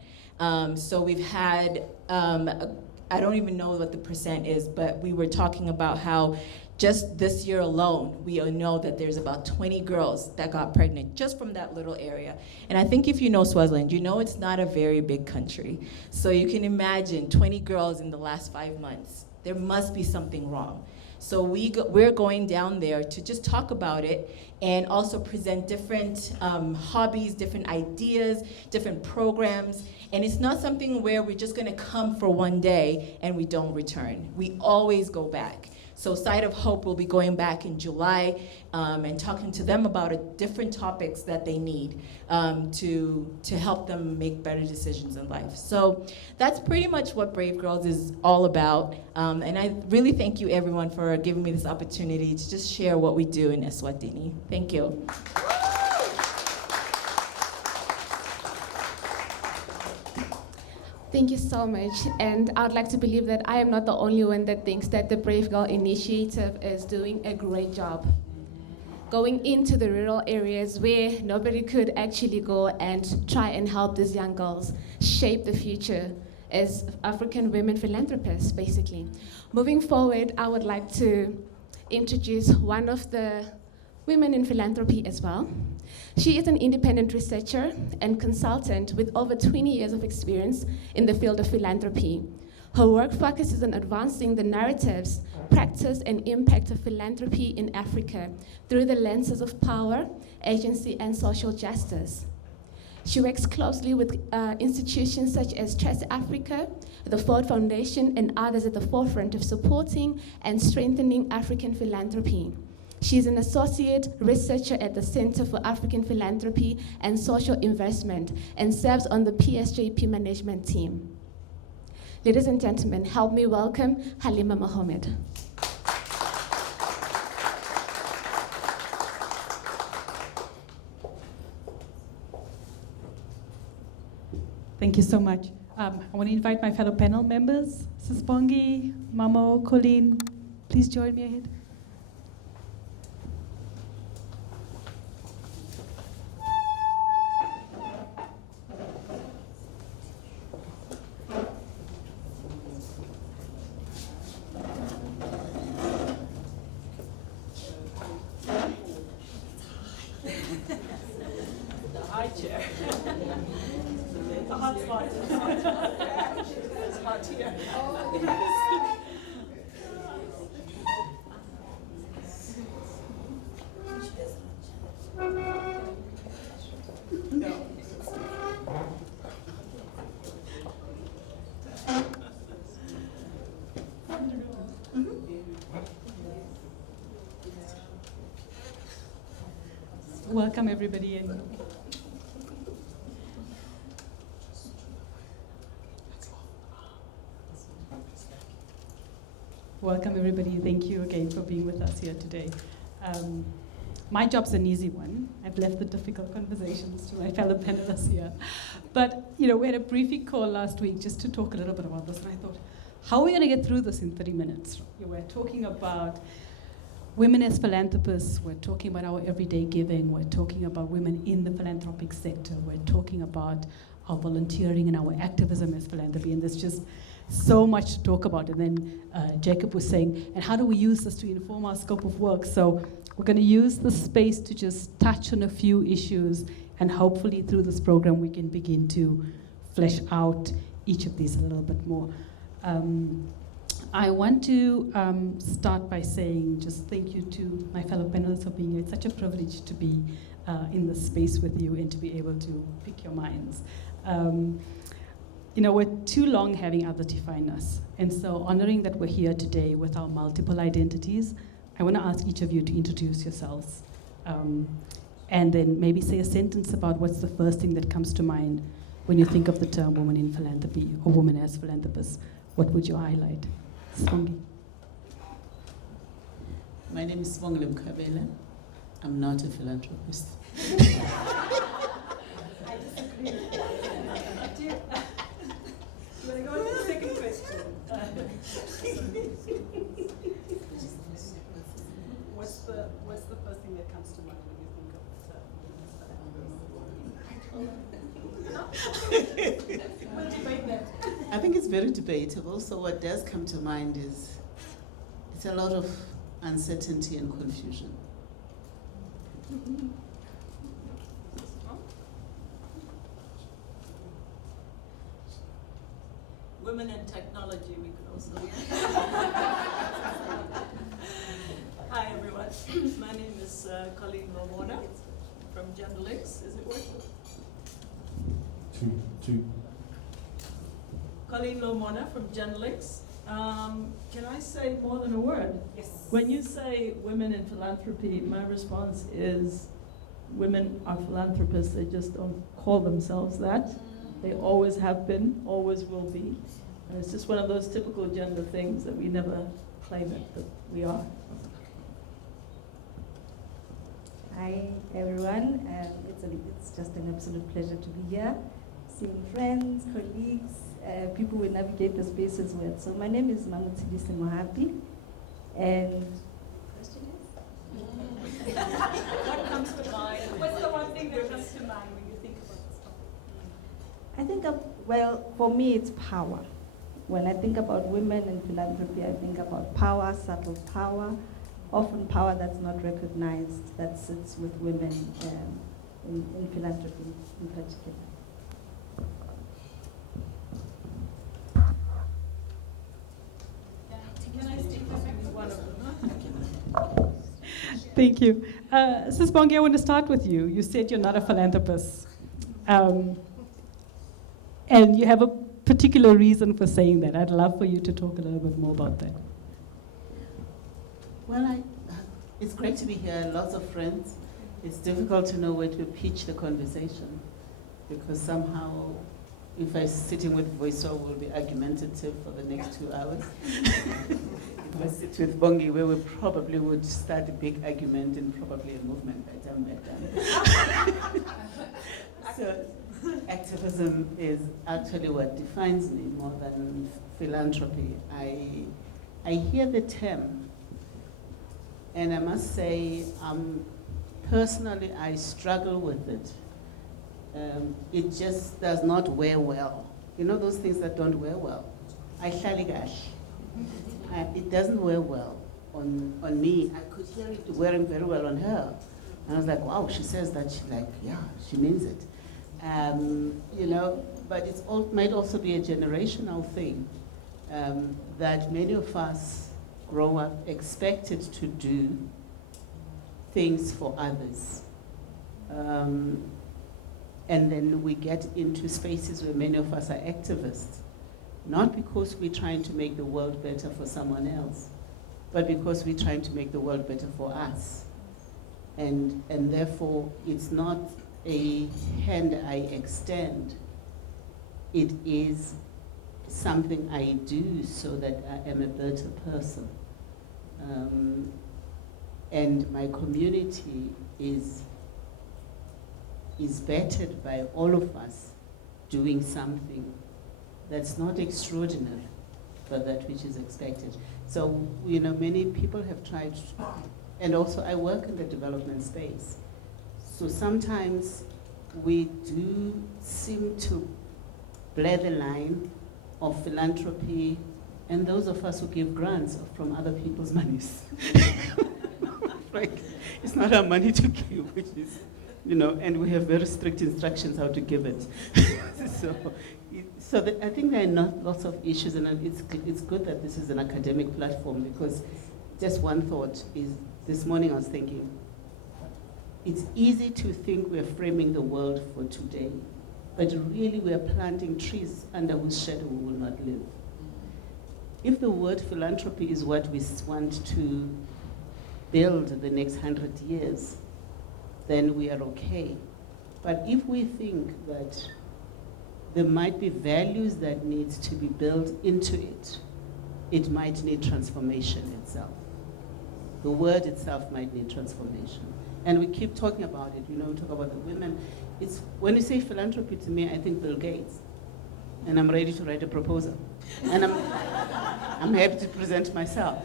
So we've had, I don't even know what the percent is, but we were talking about how just this year alone, we know that there's about 20 girls that got pregnant just from that little area. And I think if you know Swaziland, you know it's not a very big country. So you can imagine 20 girls in the last 5 months. There must be something wrong. So we're going down there to just talk about it and also present different hobbies, different ideas, different programs. And it's not something where we're just gonna come for one day and we don't return. We always go back. So Side of Hope will be going back in July and talking to them about different topics that they need to help them make better decisions in life. So that's pretty much what Brave Girls is all about. And I really thank you everyone for giving me this opportunity to just share what we do in Eswatini. Thank you. Thank you so much. And I'd like to believe that I am not the only one that thinks that the Brave Girl Initiative is doing a great job. Going into the rural areas where nobody could actually go and try and help these young girls shape the future as African women philanthropists, basically. Moving forward, I would like to introduce one of the women in philanthropy as well. She is an independent researcher and consultant with over 20 years of experience in the field of philanthropy. Her work focuses on advancing the narratives, practice, and impact of philanthropy in Africa through the lenses of power, agency, and social justice. She works closely with institutions such as Trust Africa, the Ford Foundation, and others at the forefront of supporting and strengthening African philanthropy. She's an associate researcher at the Center for African Philanthropy and Social Investment and serves on the PSJP management team. Ladies and gentlemen, help me welcome Halima Mohammed. Thank you so much. I want to invite my fellow panel members, Sispongi, Mamo, Colleen, please join me ahead. Welcome everybody in. Welcome everybody. Thank you again for being with us here today. My job's an easy one. I've left the difficult conversations to my fellow panelists here. But we had a briefing call last week just to talk a little bit about this, and I thought, how are we going to get through this in 30 minutes? We're talking about women as philanthropists, we're talking about our everyday giving, we're talking about women in the philanthropic sector, we're talking about our volunteering and our activism as philanthropy, and there's just so much to talk about. And then Jacob was saying, and how do we use this to inform our scope of work? So we're going to use the space to just touch on a few issues, and hopefully through this program we can begin to flesh out each of these a little bit more. I want to start by saying just thank you to my fellow panelists for being here. It's such a privilege to be in this space with you and to be able to pick your minds. we're too long having other define us. And so honoring that we're here today with our multiple identities, I want to ask each of you to introduce yourselves. And then maybe say a sentence about what's the first thing that comes to mind when you think of the term woman in philanthropy or woman as philanthropists. What would you highlight? Swangi. My name is Swangi Mkabela. I'm not a philanthropist. I disagree. Do you want to go on to the second question? What's the first thing that comes to mind when you think of the We'll debate that. I think it's very debatable. So what does come to mind is it's a lot of uncertainty and confusion. Women in technology, we could also. Hi, everyone. My name is Colleen Lomona from Genderlinks. Is it working? Two. Colleen Lomona from Genderlinks. Can I say more than a word? Yes. When you say women in philanthropy, my response is women are philanthropists. They just don't call themselves that. They always have been, always will be. And it's just one of those typical gender things that we never claim it, but we are. Hi everyone, it's just an absolute pleasure to be here, seeing friends, colleagues, people who navigate the space as well. So my name is Mamutsidisi Mohapi, and question is? What comes to mind? What's the one thing that comes to mind when you think about this topic? I think well, for me it's power. When I think about women in philanthropy, I think about power, subtle power, often power that's not recognized, that sits with women in philanthropy in particular. Can I speak to one of them? Thank you. Sis Bongi, I want to start with you. You said you're not a philanthropist. And you have a particular reason for saying that. I'd love for you to talk a little bit more about that. Well, it's great to be here, lots of friends. It's difficult to know where to pitch the conversation because somehow if I'm sitting with Voiceover, we'll be argumentative for the next 2 hours. If I sit with Bongi, we probably would start a big argument and probably a movement by the time. So activism is actually what defines me more than philanthropy. I hear the term, and I must say, personally, I struggle with it. It just does not wear well. You know those things that don't wear well? It doesn't wear well on me. I could hear it wearing very well on her. And I was like, wow, she says that, she means it. But it might also be a generational thing that many of us grow up expected to do things for others. And then we get into spaces where many of us are activists, not because we're trying to make the world better for someone else, but because we're trying to make the world better for us. And therefore, it's not a hand I extend. It is something I do so that I am a better person. And my community is bettered by all of us doing something that's not extraordinary, but that which is expected. So, many people have tried, and also I work in the development space. So sometimes we do seem to blur the line of philanthropy and those of us who give grants from other people's monies. Like, it's not our money to give, which is, and we have very strict instructions how to give it. I think there are not lots of issues, and it's good that this is an academic platform, because just one thought is, this morning I was thinking, it's easy to think we're framing the world for today, but really we are planting trees under whose shadow we will not live. If the word philanthropy is what we want to build the next 100 years, then we are okay. But if we think that there might be values that need to be built into it, it might need transformation itself. The word itself might need transformation. And we keep talking about it, we talk about the women. It's, when you say philanthropy to me, I think Bill Gates. And I'm ready to write a proposal. And I'm happy to present myself.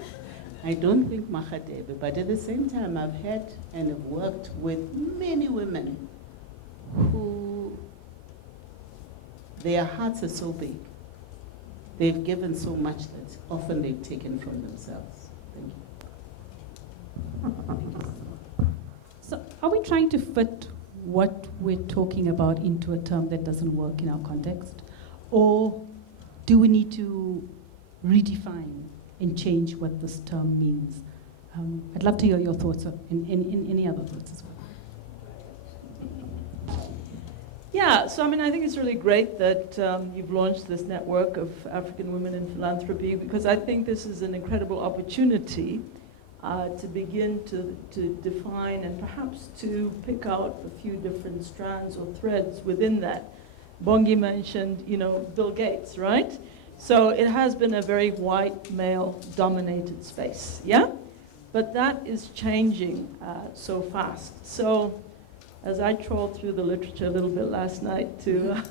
I don't think Mahadebe, but at the same time, I've had and have worked with many women who, their hearts are so big. They've given so much that often they've taken from themselves. Thank you. So are we trying to fit what we're talking about into a term that doesn't work in our context? Or do we need to redefine and change what this term means? I'd love to hear your thoughts in any other thoughts as well. Yeah, so I think it's really great that you've launched this network of African women in philanthropy, because I think this is an incredible opportunity to begin to define and perhaps to pick out a few different strands or threads within that. Bongi mentioned, Bill Gates, right? So it has been a very white, male-dominated space, yeah? But that is changing so fast. So as I trawled through the literature a little bit last night to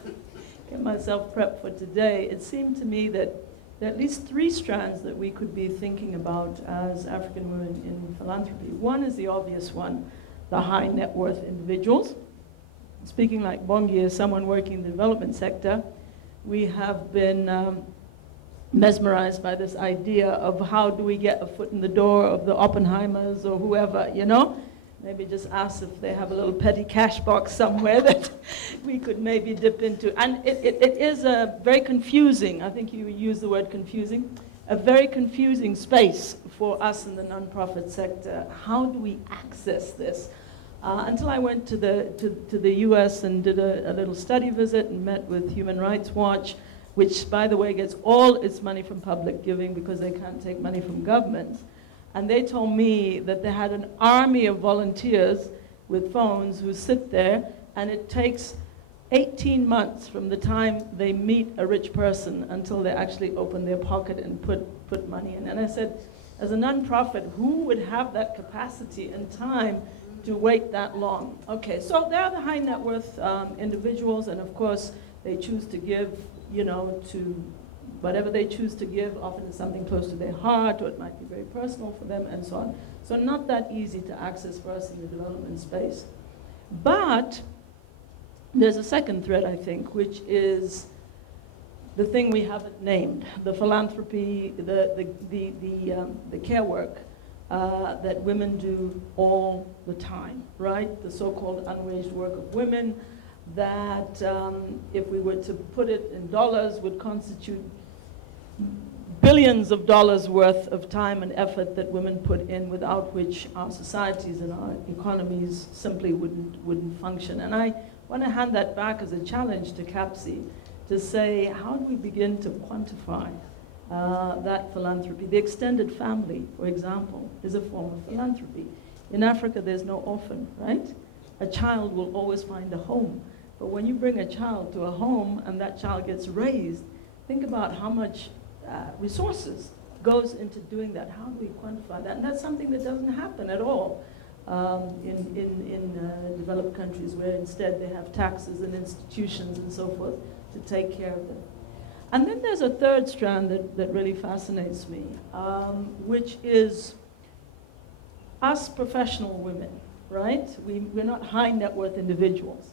get myself prepped for today, it seemed to me that there are at least 3 strands that we could be thinking about as African women in philanthropy. One is the obvious one, the high net worth individuals. Speaking like Bongi, as someone working in the development sector, we have been mesmerized by this idea of how do we get a foot in the door of the Oppenheimers or whoever, Maybe just ask if they have a little petty cash box somewhere that we could maybe dip into. And it is a very confusing, I think you used the word confusing, a very confusing space for us in the nonprofit sector. How do we access this? Until I went to the US and did a little study visit and met with Human Rights Watch, which, by the way, gets all its money from public giving because they can't take money from governments. And they told me that they had an army of volunteers with phones who sit there, and it takes 18 months from the time they meet a rich person until they actually open their pocket and put money in. And I said, as a nonprofit, who would have that capacity and time to wait that long? Okay, so there are the high net worth individuals, and of course, they choose to give, to whatever they choose to give. Often it's something close to their heart, or it might be very personal for them, and so on. So not that easy to access for us in the development space. But there's a second thread, I think, which is the thing we haven't named, the philanthropy, the care work that women do all the time, right? The so-called unwaged work of women that, if we were to put it in dollars, would constitute billions of dollars worth of time and effort that women put in, without which our societies and our economies simply wouldn't function. And I want to hand that back as a challenge to CAPSI to say, how do we begin to quantify that philanthropy? The extended family, for example, is a form of philanthropy. In Africa, there's no orphan, right? A child will always find a home. But when you bring a child to a home and that child gets raised, think about how much resources goes into doing that. How do we quantify that? And that's something that doesn't happen at all in developed countries, where instead they have taxes and institutions and so forth to take care of them. And then there's a third strand that really fascinates me, which is us professional women, right? We're not high net worth individuals,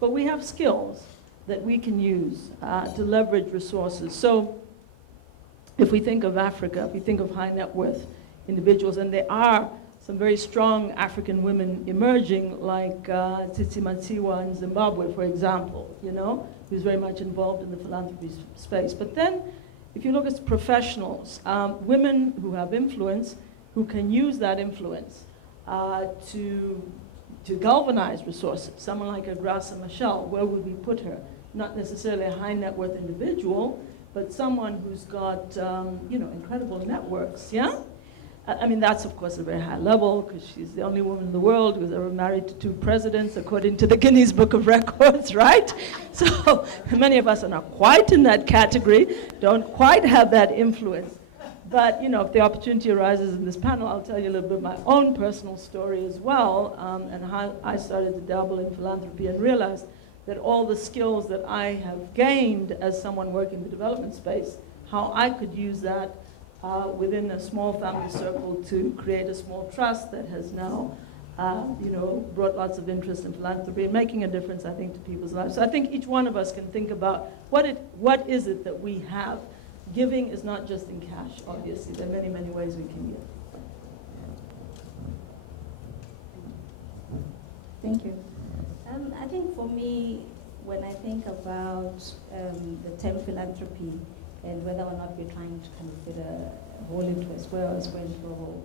but we have skills that we can use to leverage resources. So if we think of Africa, if we think of high net worth individuals, and there are some very strong African women emerging, like Tsitsi Matsiwa in Zimbabwe, for example, who's very much involved in the philanthropy space. But then, if you look at professionals, women who have influence, who can use that influence to galvanize resources. Someone like a Graça Machel, where would we put her? not necessarily a high net worth individual, but someone who's got, incredible networks, yeah? I mean, that's, of course, a very high level, because she's the only woman in the world who's ever married to 2 presidents, according to the Guinness Book of Records, right? So many of us are not quite in that category, don't quite have that influence. But, if the opportunity arises in this panel, I'll tell you a little bit my own personal story as well, and how I started to dabble in philanthropy and realized that all the skills that I have gained as someone working in the development space, how I could use that within a small family circle to create a small trust that has now, brought lots of interest in philanthropy and making a difference, I think, to people's lives. So I think each one of us can think about what is it that we have. Giving is not just in cash, obviously. There are many, many ways we can give. Thank you. I think for me, when I think about the term philanthropy and whether or not we're trying to kind of fit a hole into a square or a square into a hole,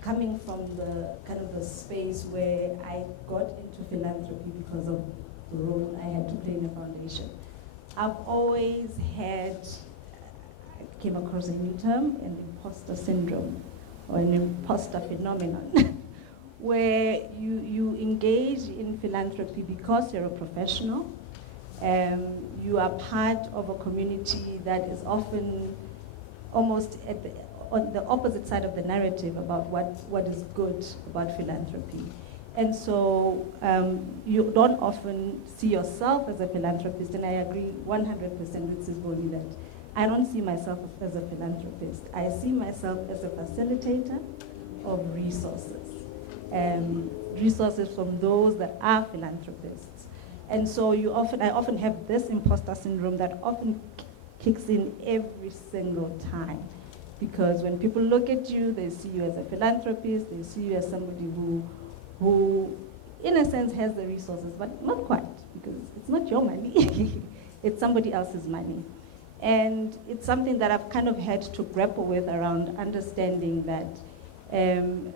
coming from the kind of the space where I got into philanthropy because of the role I had to play in a foundation, I've always had, I came across a new term, an imposter syndrome or an imposter phenomenon. Where you engage in philanthropy because you're a professional, you are part of a community that is often almost on the opposite side of the narrative about what is good about philanthropy. And so you don't often see yourself as a philanthropist, and I agree 100% with Sisboni that I don't see myself as a philanthropist. I see myself as a facilitator of resources. Resources from those that are philanthropists. And so I often have this imposter syndrome that often kicks in every single time. Because when people look at you, they see you as a philanthropist, they see you as somebody who in a sense has the resources, but not quite, because it's not your money, it's somebody else's money. And it's something that I've kind of had to grapple with around understanding that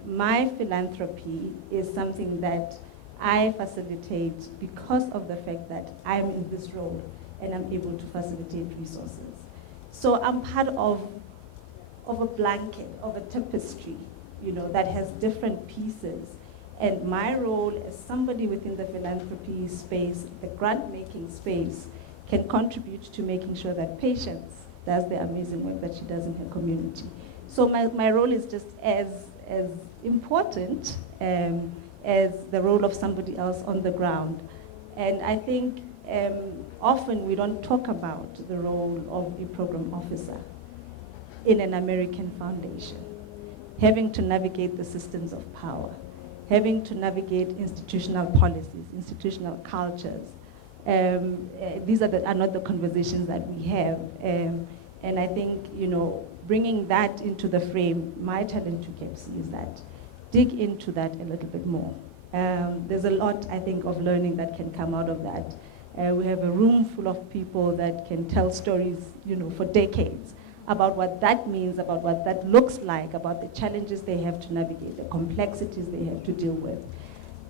my philanthropy is something that I facilitate because of the fact that I'm in this role and I'm able to facilitate resources. So I'm part of a blanket, of a tapestry, that has different pieces. And my role as somebody within the philanthropy space, the grant-making space, can contribute to making sure that Patience does the amazing work that she does in her community. So my role is just as important as the role of somebody else on the ground. And I think often we don't talk about the role of a program officer in an American foundation, having to navigate the systems of power, having to navigate institutional policies, institutional cultures. These are not the conversations that we have. And I think, bringing that into the frame, my challenge to KEPSI is that dig into that a little bit more. There's a lot, I think, of learning that can come out of that. We have a room full of people that can tell stories, for decades about what that means, about what that looks like, about the challenges they have to navigate, the complexities they have to deal with.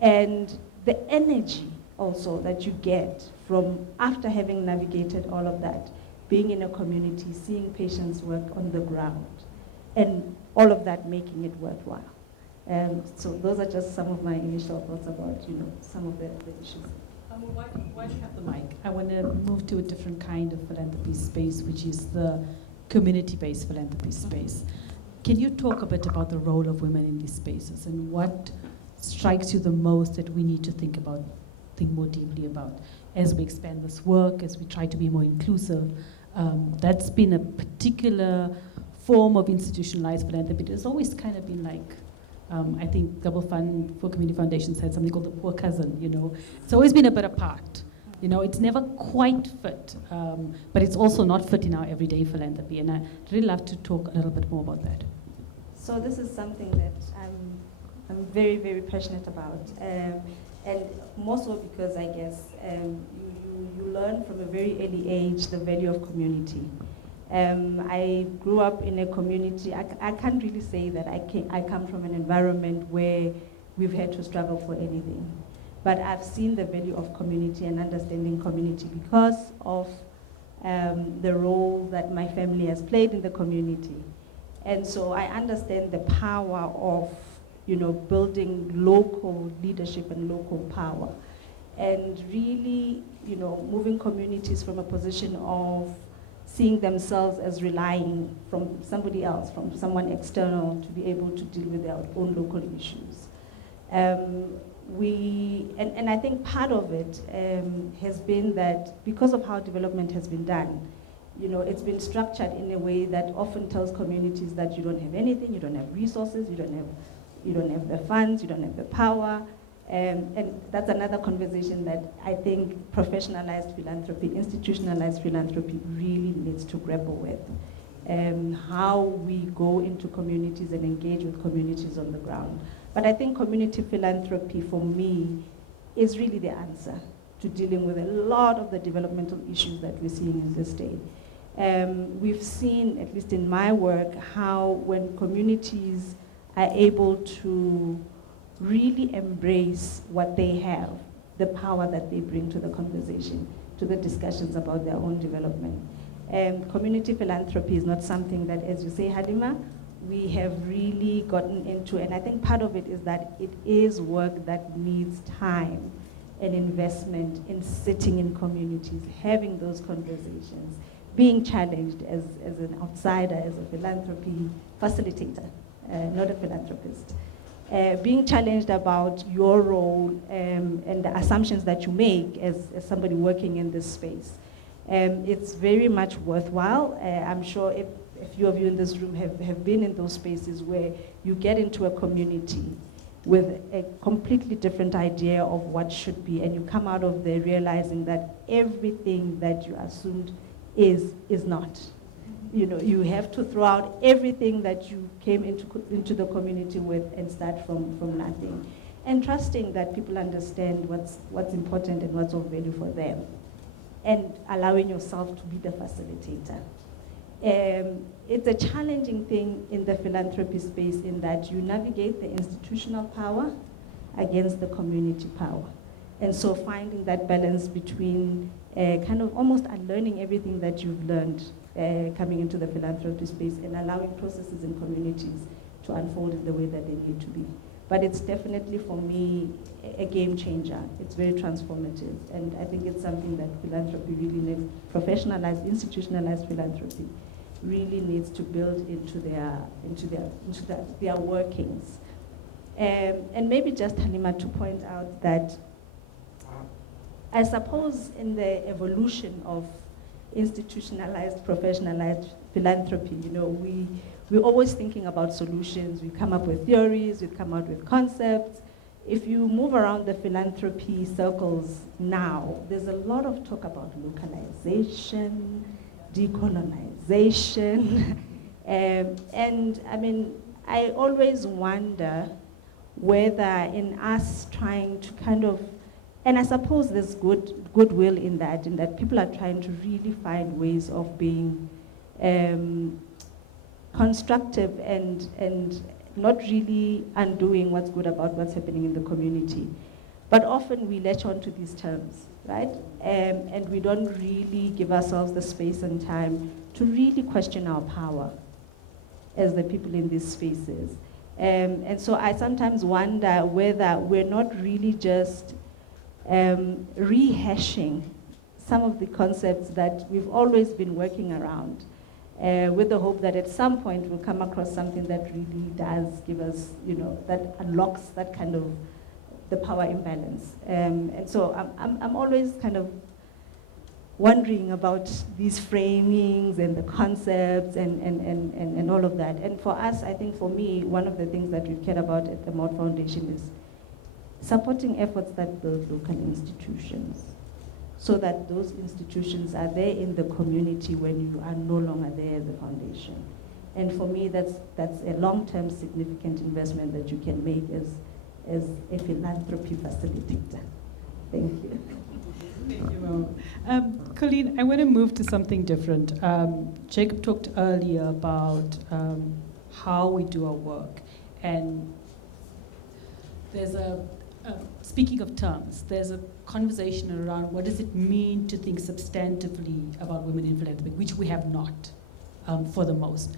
And the energy also that you get from after having navigated all of that, being in a community, seeing patients work on the ground, and all of that making it worthwhile. So those are just some of my initial thoughts about, some of the issues. Why do you have the mic? I want to move to a different kind of philanthropy space, which is the community-based philanthropy space. Can you talk a bit about the role of women in these spaces and what strikes you the most that we need to think more deeply about as we expand this work, as we try to be more inclusive? That's been a particular form of institutionalized philanthropy. It's always kind of been like, I think Global Fund for Community Foundations had something called the poor cousin, It's always been a bit apart. It's never quite fit, but it's also not fit in our everyday philanthropy. And I'd really love to talk a little bit more about that. So this is something that I'm very, very passionate about. And more so because I guess you learn from a very early age the value of community. I grew up in a community, I can't really say that I come from an environment where we've had to struggle for anything. but I've seen the value of community and understanding community because of the role that my family has played in the community. And so I understand the power of, building local leadership and local power. And really, moving communities from a position of seeing themselves as relying from somebody else, from someone external, to be able to deal with their own local issues. And I think part of it has been that because of how development has been done, it's been structured in a way that often tells communities that you don't have anything, you don't have resources, you don't have the funds, you don't have the power. And that's another conversation that I think professionalized philanthropy, institutionalized philanthropy really needs to grapple with. How we go into communities and engage with communities on the ground. But I think community philanthropy, for me, is really the answer to dealing with a lot of the developmental issues that we're seeing in this day. We've seen, at least in my work, how when communities are able to really embrace what they have, the power that they bring to the conversation, to the discussions about their own development. Community philanthropy is not something that, as you say, Halima, we have really gotten into, and I think part of it is that it is work that needs time and investment in sitting in communities, having those conversations, being challenged as an outsider, as a philanthropy facilitator, not a philanthropist. Being challenged about your role and the assumptions that you make as somebody working in this space. It's very much worthwhile. I'm sure if a few of you in this room have been in those spaces where you get into a community with a completely different idea of what should be, and you come out of there realizing that everything that you assumed is not. You have to throw out everything that you came into the community with and start from nothing. And trusting that people understand what's important and what's of value for them. And allowing yourself to be the facilitator. It's a challenging thing in the philanthropy space in that you navigate the institutional power against the community power. And so finding that balance between kind of almost unlearning everything that you've learned coming into the philanthropy space and allowing processes in communities to unfold in the way that they need to be. But it's definitely, for me, a game changer. It's very transformative. And I think it's something that philanthropy really needs, professionalized, institutionalized philanthropy really needs to build into their workings. And maybe just, Halima, to point out that I suppose in the evolution of institutionalized, professionalized philanthropy, we're always thinking about solutions. We come up with theories, we come out with concepts. If you move around the philanthropy circles now, there's a lot of talk about localization, decolonization. And I mean, I always wonder whether in us trying to kind of, and I suppose there's goodwill in that people are trying to really find ways of being constructive and not really undoing what's good about what's happening in the community. But often we latch on to these terms, right? And we don't really give ourselves the space and time to really question our power as the people in these spaces. And so I sometimes wonder whether we're not really just rehashing some of the concepts that we've always been working around with the hope that at some point we'll come across something that really does give us, that unlocks that kind of the power imbalance. And so I'm always kind of wondering about these framings and the concepts and all of that. And for us, I think for me, one of the things that we've cared about at the Mott Foundation is supporting efforts that build local institutions so that those institutions are there in the community when you are no longer there as a foundation. And for me, that's a long-term significant investment that you can make as a philanthropy facilitator. Thank you. Thank you, Mama. Colleen, I want to move to something different. Jacob talked earlier about how we do our work. And there's a speaking of terms, there's a conversation around what does it mean to think substantively about women in philanthropy, which we have not, for the most.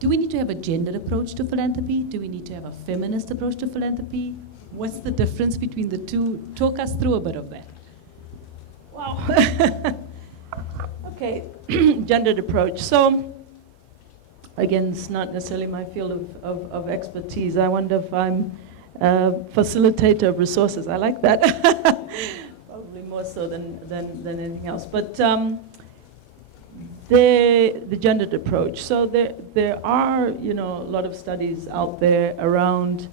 Do we need to have a gendered approach to philanthropy? Do we need to have a feminist approach to philanthropy? What's the difference between the two? Talk us through a bit of that. Wow. Okay, gendered approach. So, again, it's not necessarily my field of expertise. I wonder if I'm a facilitator of resources. I like that. Probably more so than anything else. But the gendered approach. So there are, a lot of studies out there around,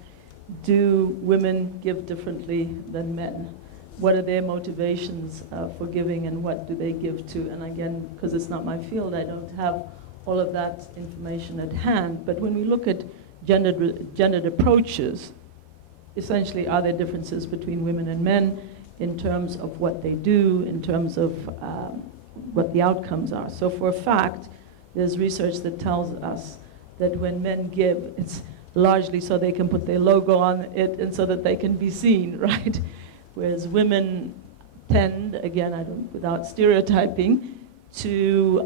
do women give differently than men? What are their motivations for giving, and what do they give to? And again, because it's not my field, I don't have all of that information at hand. But when we look at gendered approaches, essentially, are there differences between women and men in terms of what they do, in terms of what the outcomes are? So for a fact, there's research that tells us that when men give, it's largely so they can put their logo on it and so that they can be seen, right? Whereas women tend, again, without stereotyping, to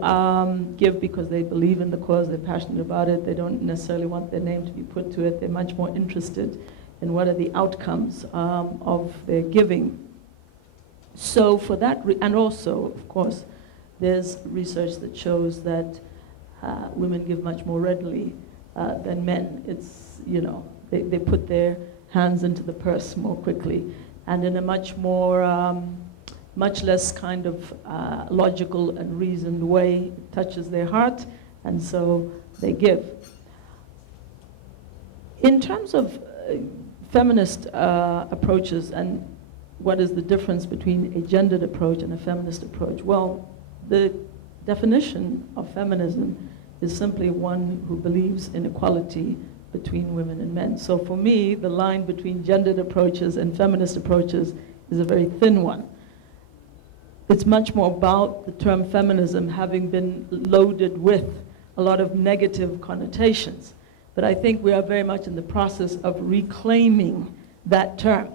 give because they believe in the cause, they're passionate about it, they don't necessarily want their name to be put to it, they're much more interested in what are the outcomes of their giving. So for that, and also, of course, there's research that shows that women give much more readily than men. It's, they put their hands into the purse more quickly and in a much more, much less kind of logical and reasoned way. It touches their heart, and so they give. In terms of feminist approaches and what is the difference between a gendered approach and a feminist approach? Well, the definition of feminism is simply one who believes in equality between women and men. So for me, the line between gendered approaches and feminist approaches is a very thin one. It's much more about the term feminism having been loaded with a lot of negative connotations. But I think we are very much in the process of reclaiming that term.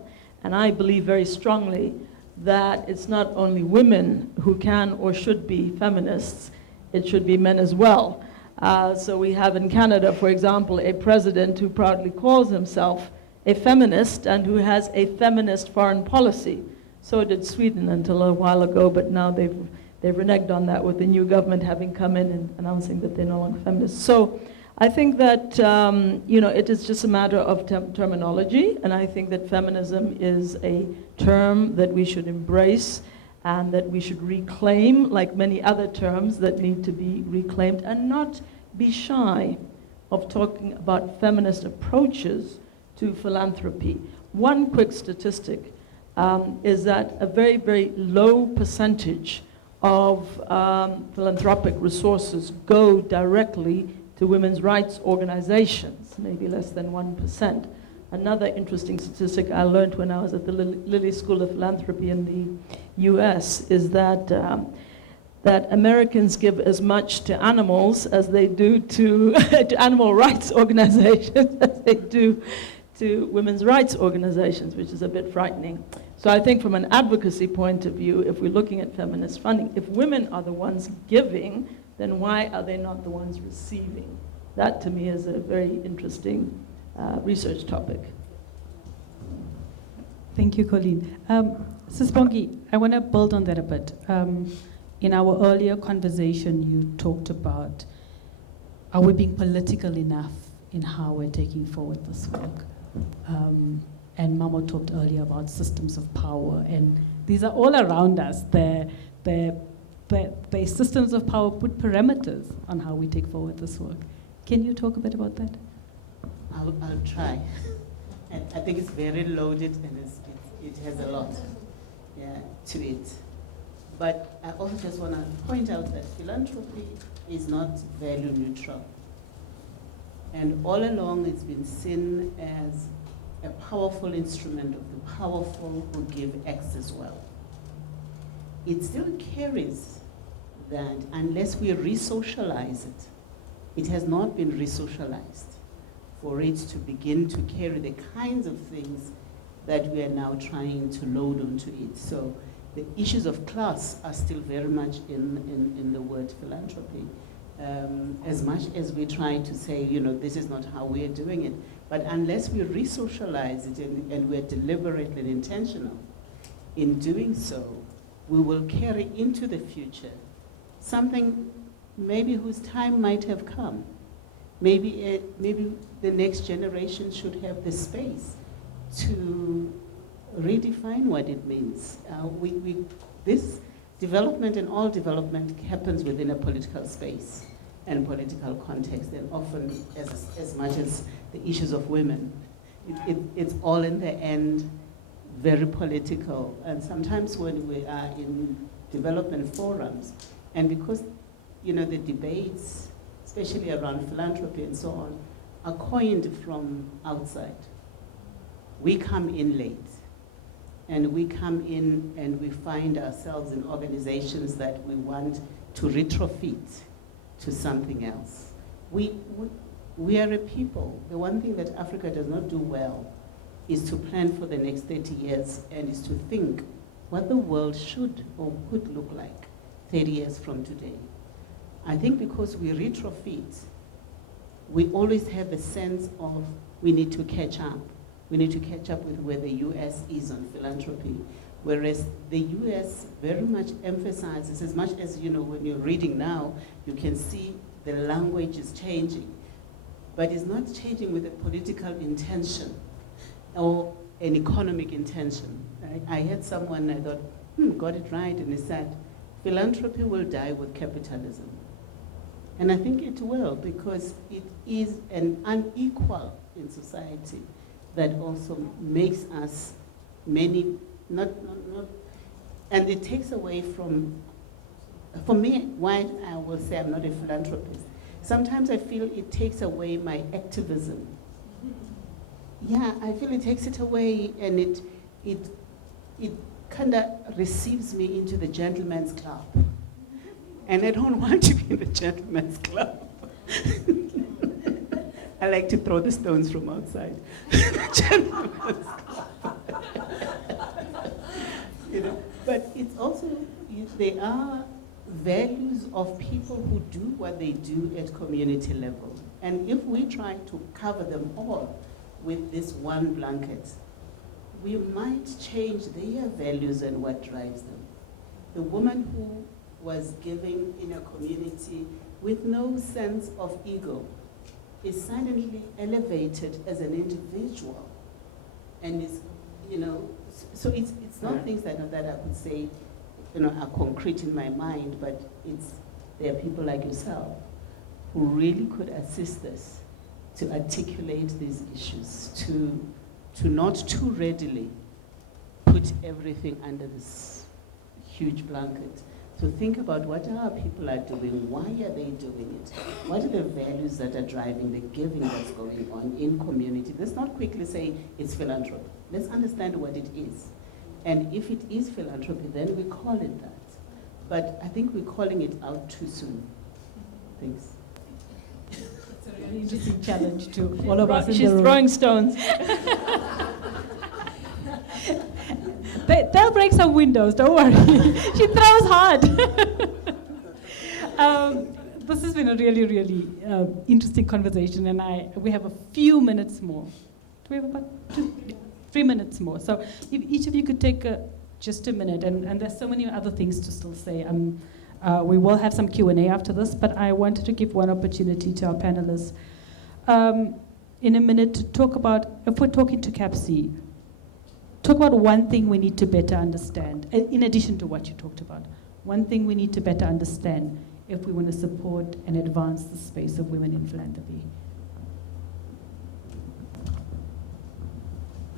And I believe very strongly that it's not only women who can or should be feminists, it should be men as well. So we have in Canada, for example, a president who proudly calls himself a feminist and who has a feminist foreign policy. So did Sweden until a while ago, but now they've reneged on that with the new government having come in and announcing that they're no longer feminists. So I think that it is just a matter of terminology, and I think that feminism is a term that we should embrace and that we should reclaim, like many other terms that need to be reclaimed, and not be shy of talking about feminist approaches to philanthropy. One quick statistic is that a very, very low percentage of philanthropic resources go directly to women's rights organizations, maybe less than 1%. Another interesting statistic I learned when I was at the Lilly School of Philanthropy in the US is that that Americans give as much to animals as they do to animal rights organizations as they do to women's rights organizations, which is a bit frightening. So I think from an advocacy point of view, if we're looking at feminist funding, if women are the ones giving, then why are they not the ones receiving? That to me is a very interesting research topic. Thank you, Colleen. Sisibongi, I want to build on that a bit. In our earlier conversation, you talked about, are we being political enough in how we're taking forward this work? And Mamo talked earlier about systems of power, and these are all around us. The systems of power put parameters on how we take forward this work. Can you talk a bit about that? I'll try. And I think it's very loaded and it has a lot to it. But I also just want to point out that philanthropy is not value neutral. And all along it's been seen as a powerful instrument of the powerful who give X as well. It still carries that unless we re-socialize it. It has not been re-socialized for it to begin to carry the kinds of things that we are now trying to load onto it. So the issues of class are still very much in the word philanthropy. As much as we try to say, this is not how we are doing it, but unless we re-socialize it and we're deliberate and intentional in doing so, we will carry into the future something maybe whose time might have come. Maybe the next generation should have the space to redefine what it means. This development and all development happens within a political space and political context, and often as much as the issues of women. It's all in the end very political. And sometimes when we are in development forums, and because the debates, especially around philanthropy and so on, are coined from outside, we come in late. And we come in and we find ourselves in organizations that we want to retrofit to something else. We are a people. The one thing that Africa does not do well is to plan for the next 30 years and is to think what the world should or could look like 30 years from today. I think because we retrofit, we always have a sense of we need to catch up. We need to catch up with where the US is on philanthropy. Whereas the US very much emphasizes, as much as when you're reading now, you can see the language is changing. But it's not changing with a political intention or an economic intention. I had someone, I thought, got it right, and he said, philanthropy will die with capitalism. And I think it will, because it is an unequal in society that also makes us and it takes away from, for me, why I will say I'm not a philanthropist. Sometimes I feel it takes away my activism. Yeah, I feel it takes it away, and it kind of receives me into the gentleman's club. And I don't want to be in the gentleman's club. I like to throw the stones from outside. Gentleman's club. But it's also, there are values of people who do what they do at community level. And if we try to cover them all with this one blanket, we might change their values and what drives them. The woman who was giving in a community with no sense of ego is suddenly elevated as an individual. And is, so it's not things that I could say, are concrete in my mind, but there are people like yourself who really could assist us to articulate these issues, to not too readily put everything under this huge blanket. To think about what our people are doing, why are they doing it? What are the values that are driving the giving that's going on in community? Let's not quickly say it's philanthropy. Let's understand what it is. And if it is philanthropy, then we call it that. But I think we're calling it out too soon. Thanks. It's a really interesting challenge to all of us in the She's room. throwing stones. They'll break some windows, don't worry. She throws hard. This has been a really, really interesting conversation, and we have a few minutes more. Do we have about 3 minutes more? So if each of you could take just a minute, and there's so many other things to still say. We will have some Q&A after this, but I wanted to give one opportunity to our panelists in a minute to talk about, if we're talking to CAPC, talk about one thing we need to better understand, in addition to what you talked about. One thing we need to better understand if we want to support and advance the space of women in philanthropy.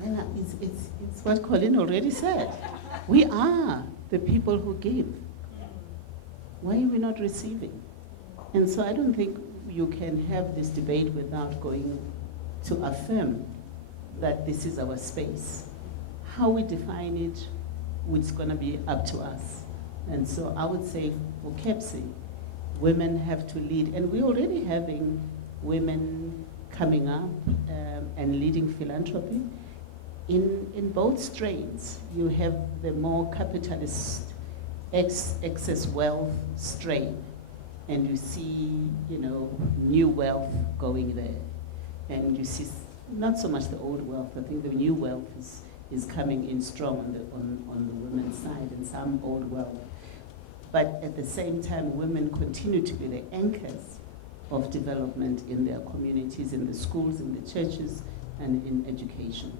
Well, it's what Colin already said. We are the people who give. Why are we not receiving? And so I don't think you can have this debate without going to affirm that this is our space. How we define it, it's going to be up to us. And so I would say for KEPSI, women have to lead. And we're already having women coming up and leading philanthropy. in both strains, you have the more capitalist excess wealth strain, and you see, new wealth going there, and you see not so much the old wealth. I think the new wealth is coming in strong on the women's side, and some old wealth. But at the same time, women continue to be the anchors of development in their communities, in the schools, in the churches, and in education.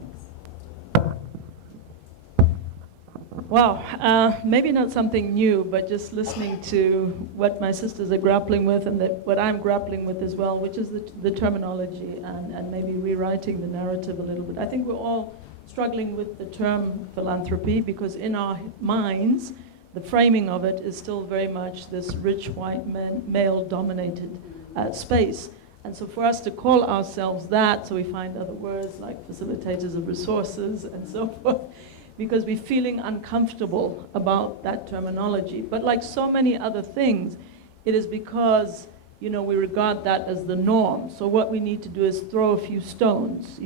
Thanks. Wow, maybe not something new, but just listening to what my sisters are grappling with and what I'm grappling with as well, which is the terminology and maybe rewriting the narrative a little bit. I think we're all struggling with the term philanthropy because in our minds, the framing of it is still very much this rich white male-dominated space. And so for us to call ourselves that, so we find other words like facilitators of resources and so forth, because we're feeling uncomfortable about that terminology. But like so many other things, it is because, we regard that as the norm. So what we need to do is throw a few stones,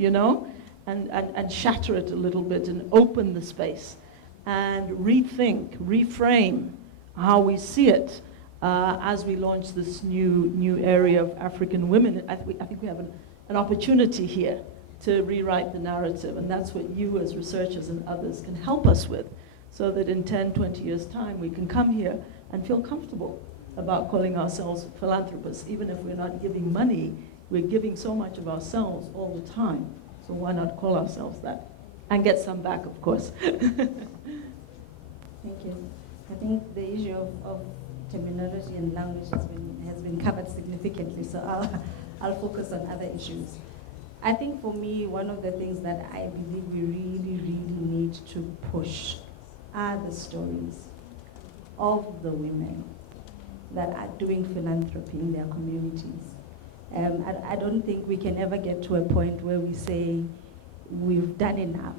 and shatter it a little bit and open the space and rethink, reframe how we see it as we launch this new area of African women. I think we have an opportunity here to rewrite the narrative, and that's what you as researchers and others can help us with, so that in 10, 20 years' time we can come here and feel comfortable about calling ourselves philanthropists. Even if we're not giving money, we're giving so much of ourselves all the time, so why not call ourselves that? And get some back, of course. Thank you. I think the issue of terminology and language has been covered significantly, so I'll focus on other issues. I think for me, one of the things that I believe we really, really need to push are the stories of the women that are doing philanthropy in their communities. I don't think we can ever get to a point where we say we've done enough,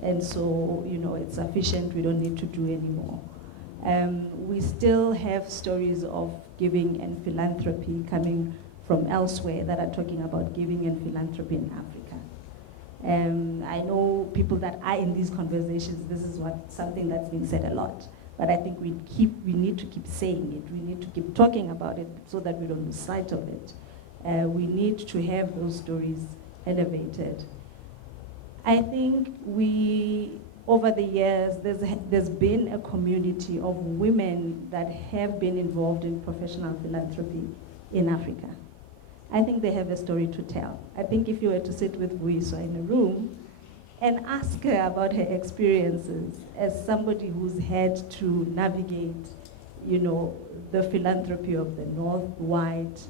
and so it's sufficient, we don't need to do anymore. We still have stories of giving and philanthropy coming from elsewhere that are talking about giving and philanthropy in Africa. I know people that are in these conversations, this is something that's been said a lot, but I think we need to keep saying it, we need to keep talking about it so that we don't lose sight of it. We need to have those stories elevated. I think over the years, there's been a community of women that have been involved in professional philanthropy in Africa. I think they have a story to tell. I think if you were to sit with Vuiswa in a room and ask her about her experiences as somebody who's had to navigate, the philanthropy of the North, white,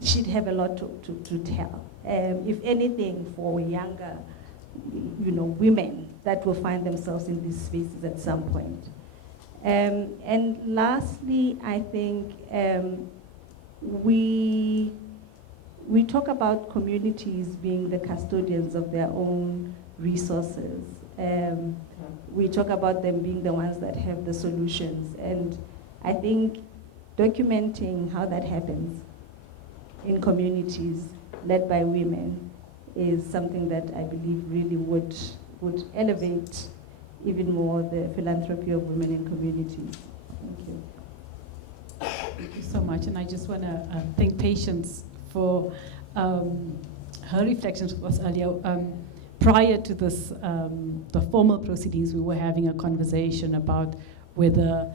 she'd have a lot to tell. If anything, for younger, women that will find themselves in these spaces at some point. And lastly, I think we talk about communities being the custodians of their own resources. We talk about them being the ones that have the solutions. And I think documenting how that happens in communities led by women is something that I believe really would elevate even more the philanthropy of women in communities. Thank you. Thank you so much, and I just want to thank Patience for her reflections with us earlier. Prior to this, the formal proceedings, we were having a conversation about whether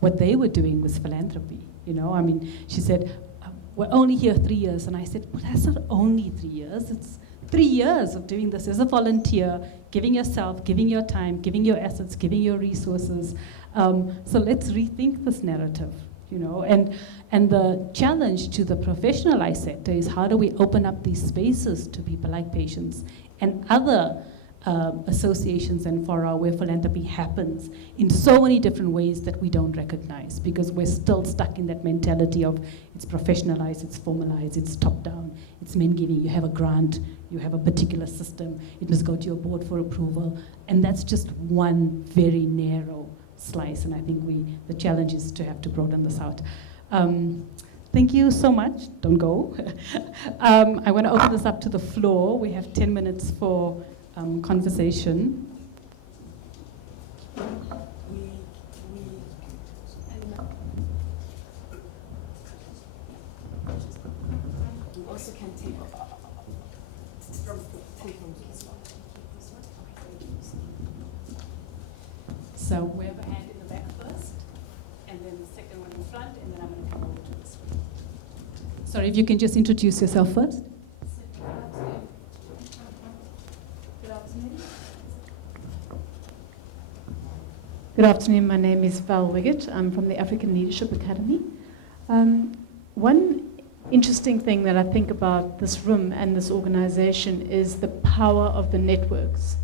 what they were doing was philanthropy. She said, we're only here 3 years, and I said, well, that's not only 3 years, it's 3 years of doing this as a volunteer, giving yourself, giving your time, giving your assets, giving your resources. So let's rethink this narrative, and the challenge to the professionalized sector is how do we open up these spaces to people like Patience and other associations and fora where philanthropy happens in so many different ways that we don't recognize, because we're still stuck in that mentality of it's professionalized, it's formalized, it's top down, it's men giving, you have a grant, you have a particular system, it must go to your board for approval, and that's just one very narrow slice, and I think the challenge is to have to broaden this out. Thank you so much. Don't go. I want to open this up to the floor. We have 10 minutes for conversation. Also can take So we have a hand in the back first, and then the second one in front, and then I'm going to come over to this one. Sorry, if you can just introduce yourself first. Good afternoon, my name is Val Wiggett. I'm from the African Leadership Academy. One interesting thing that I think about this room and this organization is the power of the networks.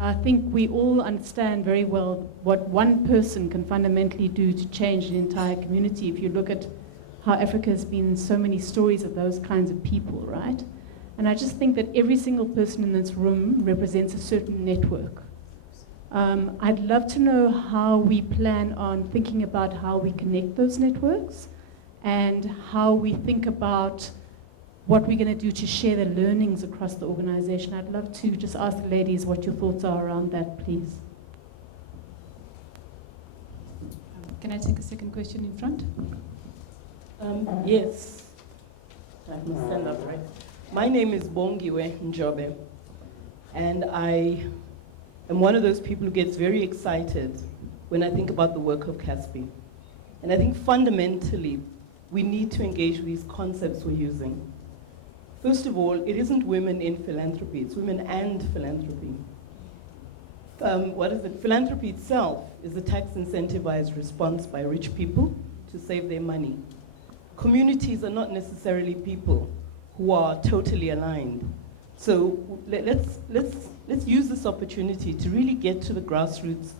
I think we all understand very well what one person can fundamentally do to change an entire community. If you look at how Africa has been so many stories of those kinds of people, right? And I just think that every single person in this room represents a certain network. I'd love to know how we plan on thinking about how we connect those networks and how we think about what we're going to do to share the learnings across the organization. I'd love to just ask the ladies what your thoughts are around that, please. Can I take a second question in front? Yes. I can stand up, right? My name is Bongiwe Njobe, and I am one of those people who gets very excited when I think about the work of CASPI. And I think fundamentally, we need to engage with these concepts we're using. First of all, it isn't women in philanthropy, it's women and philanthropy. Philanthropy itself is a tax incentivized response by rich people to save their money. Communities are not necessarily people who are totally aligned. So let's use this opportunity to really get to the grassroots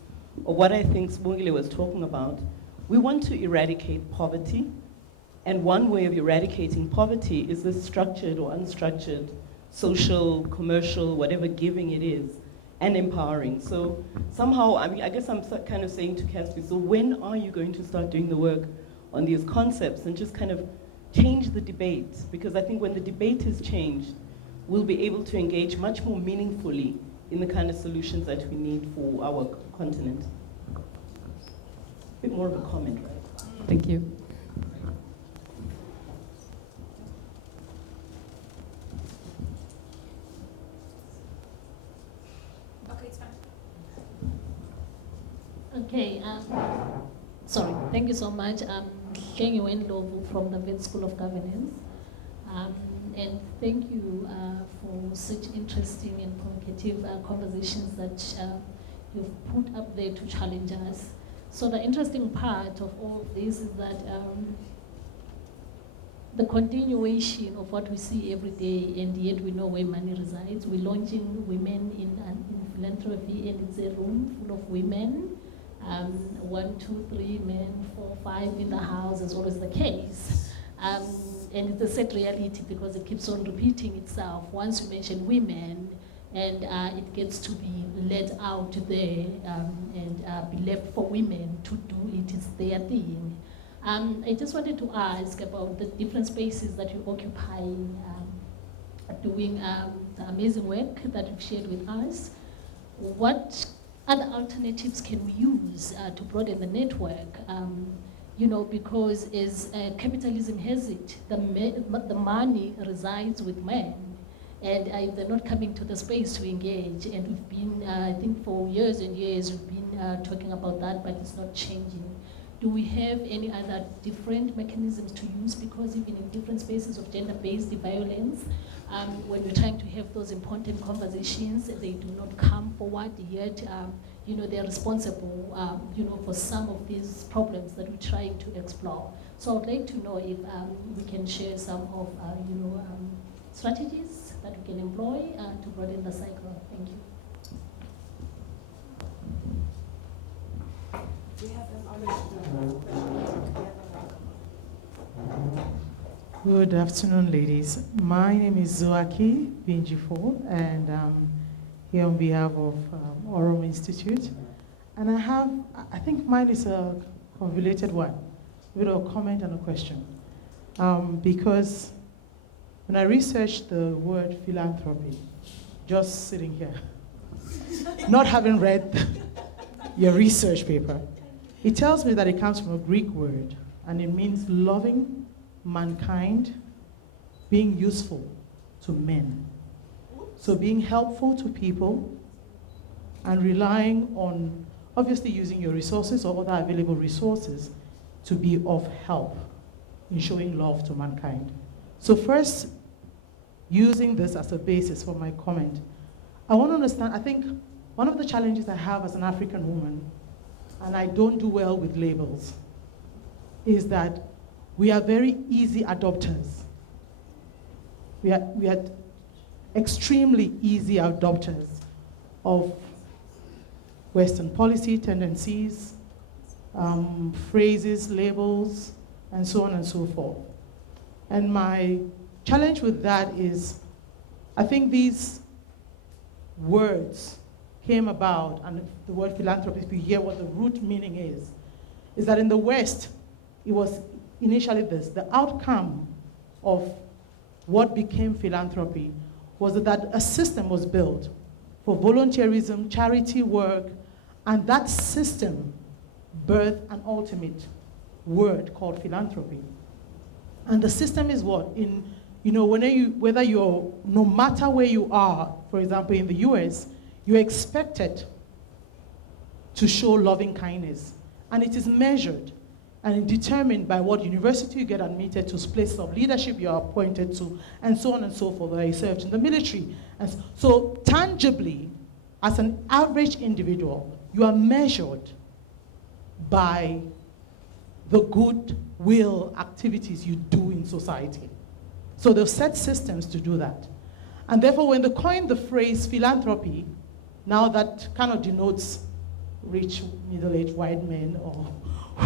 of what I think Sibongile was talking about. We want to eradicate poverty. And one way of eradicating poverty is this structured or unstructured, social, commercial, whatever giving it is, and empowering. So somehow, I guess I'm kind of saying to CASPI, so when are you going to start doing the work on these concepts and just kind of change the debate? Because I think when the debate is changed, we'll be able to engage much more meaningfully in the kind of solutions that we need for our continent. A bit more of a comment, right? Thank you. Okay, sorry, thank you so much. I'm Keynote Lovu from the Vet School of Governance. And thank you for such interesting and provocative conversations that you've put up there to challenge us. So the interesting part of all of this is that the continuation of what we see every day, and yet we know where money resides. We're launching women in philanthropy, and it's a room full of women. 1, 2, 3 men, 4, 5 in the house is always the case. And it's a sad reality because it keeps on repeating itself. Once you mention women, and it gets to be let out there and be left for women to do it. It's their thing. I just wanted to ask about the different spaces that you occupy, doing the amazing work that you've shared with us. What other alternatives can we use to broaden the network? You know, because as capitalism has it, the money resides with men. And if they're not coming to the space to engage, and we've been, I think for years and years, we've been talking about that, but it's not changing. Do we have any other different mechanisms to use? Because even in different spaces of gender-based violence, when we're trying to have those important conversations, they do not come forward, yet you know, they're responsible you know, for some of these problems that we're trying to explore. So I'd like to know if we can share some of you know, strategies that we can employ to broaden the cycle. Thank you. Good afternoon, ladies. My name is Zoaki Binjifo, and I'm here on behalf of Orum Institute. And I think mine is a convoluted one, with a comment and a question. because when I researched the word philanthropy, just sitting here, not having read your research paper, it tells me that it comes from a Greek word, and it means loving mankind, being useful to men. So being helpful to people and relying on, obviously using your resources or other available resources to be of help in showing love to mankind. So first, using this as a basis for my comment, I want to understand, I think one of the challenges I have as an African woman, and I don't do well with labels, is that we are very easy adopters. We are extremely easy adopters of Western policy tendencies, phrases, labels, and so on and so forth. And my challenge with that is, I think these words came about, and the word philanthropy, if you hear what the root meaning is that in the West, it was initially this. The outcome of what became philanthropy was that a system was built for volunteerism, charity work, and that system birthed an ultimate word called philanthropy. And the system is what? Whether you're, no matter where you are, for example, in the US, you're expected to show loving kindness. And it is measured and determined by what university you get admitted to, places of leadership you are appointed to, and so on and so forth, whether you served in the military. And so tangibly, as an average individual, you are measured by the goodwill activities you do in society. So they've set systems to do that. And therefore, when they coined the phrase philanthropy, now that kind of denotes rich, middle-aged white men or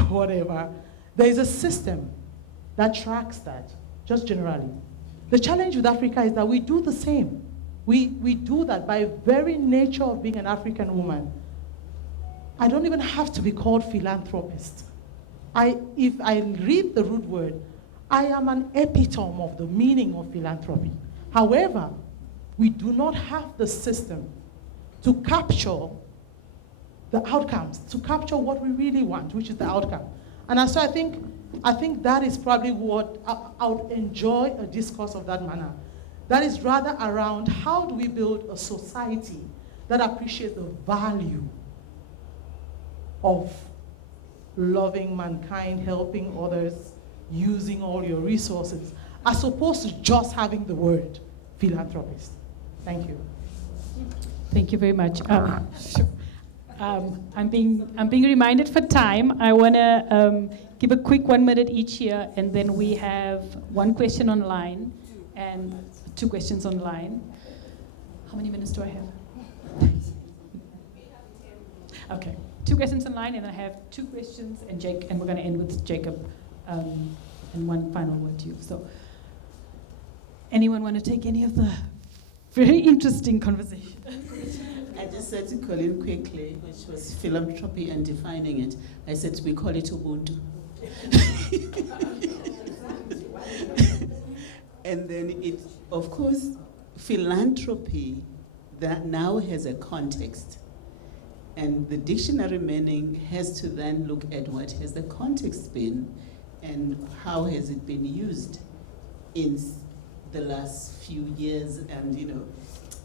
whatever, there is a system that tracks that, just generally. The challenge with Africa is that we do the same. We do that by very nature of being an African woman. I don't even have to be called philanthropist. If I read the root word, I am an epitome of the meaning of philanthropy. However, we do not have the system to capture the outcomes, to capture what we really want, which is the outcome. And so I think that is probably what I would enjoy a discourse of that manner. That is rather around how do we build a society that appreciates the value of loving mankind, helping others, using all your resources, as opposed to just having the word philanthropist. Thank you. Thank you very much. I'm being reminded for time. I want to give a quick 1 minute each here, and then we have one question online and 2 questions online. How many minutes do I have? Okay, 2 questions online, and I have 2 questions, and we're going to end with Jacob, and one final word to you. So, anyone want to take any of the very interesting conversation? I just said to Colin quickly, which was philanthropy and defining it. I said we call it Ubuntu. And then it, of course, philanthropy that now has a context. And the dictionary meaning has to then look at what has the context been and how has it been used in the last few years, and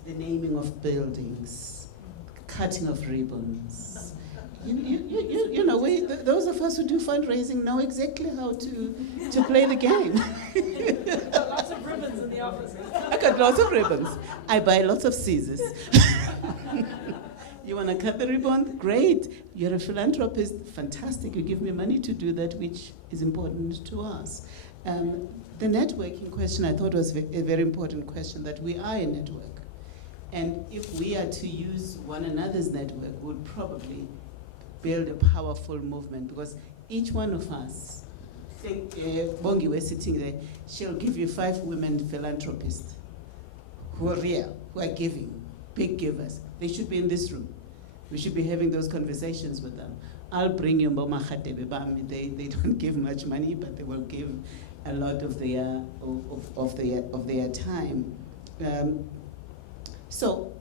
the naming of buildings, cutting of ribbons. Those of us who do fundraising know exactly how to play the game. Lots of ribbons in the office. I got lots of ribbons. I buy lots of scissors. You want to cut the ribbon? Great. You're a philanthropist. Fantastic. You give me money to do that, which is important to us. The networking question I thought was a very important question, that we are a network. And if we are to use one another's network, we'll probably build a powerful movement, because each one of us, think Bongi, we're sitting there, she'll give you 5 women philanthropists who are real, who are giving, big givers. They should be in this room. We should be having those conversations with them. I'll bring you Mboma Khatebe Bami. They don't give much money, but they will give a lot of their time. So,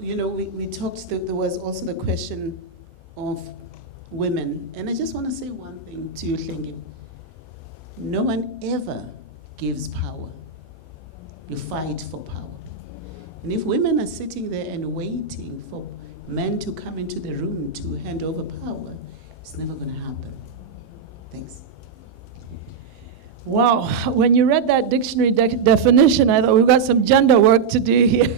you know, we talked. There was also the question of women, and I just want to say one thing to you, Hlengi. No one ever gives power. You fight for power. And if women are sitting there and waiting for men to come into the room to hand over power, it's never going to happen. Thanks. Wow, when you read that dictionary definition, I thought we've got some gender work to do here.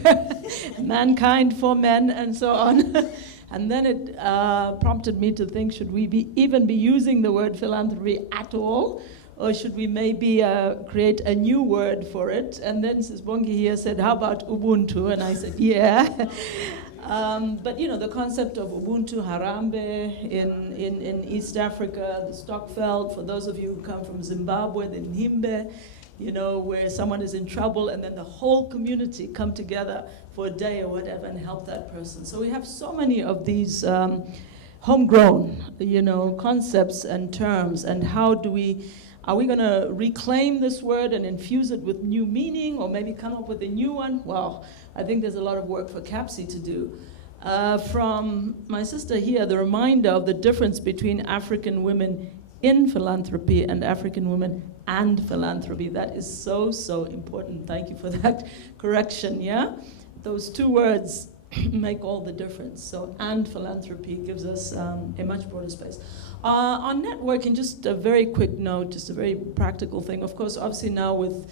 Mankind for men and so on. And then it prompted me to think, should we even be using the word philanthropy at all? Or should we maybe create a new word for it? And then Sisbongi here said, how about Ubuntu? And I said, yeah. But you know, the concept of Ubuntu, Harambe in East Africa, the Stockveld, for those of you who come from Zimbabwe, the Nhimbe, you know, where someone is in trouble and then the whole community come together for a day or whatever and help that person. So we have so many of these homegrown, you know, concepts and terms, and are we going to reclaim this word and infuse it with new meaning, or maybe come up with a new one? Well, I think there's a lot of work for CAPSI to do. From my sister here, the reminder of the difference between African women in philanthropy and African women and philanthropy. That is so, so important. Thank you for that correction, yeah? Those two words make all the difference. So, and philanthropy gives us a much broader space. On networking, just a very quick note, just a very practical thing. Of course, obviously now with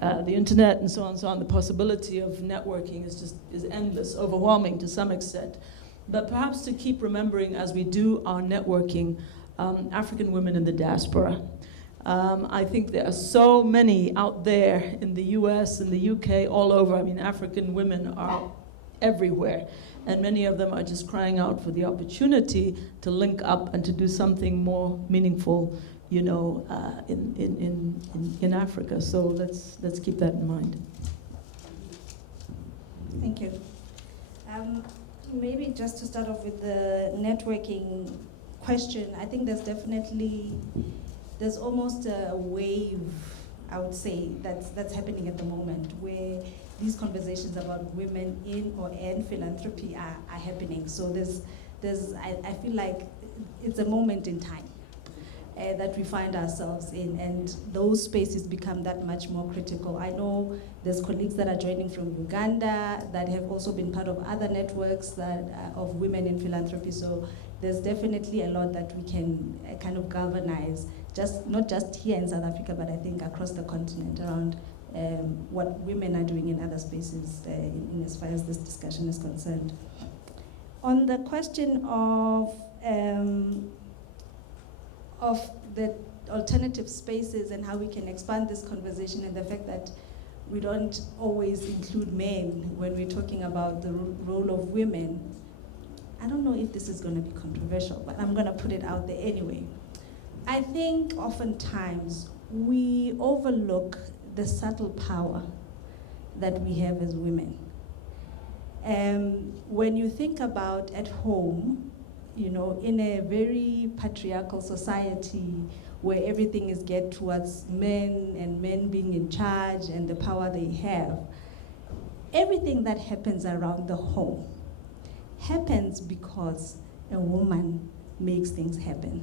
the internet and so on, the possibility of networking is endless, overwhelming to some extent. But perhaps to keep remembering as we do our networking, African women in the diaspora. I think there are so many out there in the US, in the UK, all over. I mean, African women are everywhere. And many of them are just crying out for the opportunity to link up and to do something more meaningful, you know, in Africa. So let's keep that in mind. Thank you. Maybe just to start off with the networking question, I think there's almost a wave, I would say, that's happening at the moment, where these conversations about women in philanthropy are happening. So I feel like it's a moment in time that we find ourselves in, and those spaces become that much more critical. I know there's colleagues that are joining from Uganda that have also been part of other networks that of women in philanthropy. So there's definitely a lot that we can kind of galvanize, not just here in South Africa, but I think across the continent around what women are doing in other spaces in as far as this discussion is concerned. On the question of the alternative spaces and how we can expand this conversation, and the fact that we don't always include men when we're talking about the role of women, I don't know if this is going to be controversial, but I'm going to put it out there anyway. I think oftentimes we overlook the subtle power that we have as women. When you think about at home, you know, in a very patriarchal society where everything is geared towards men and men being in charge and the power they have, everything that happens around the home happens because a woman makes things happen.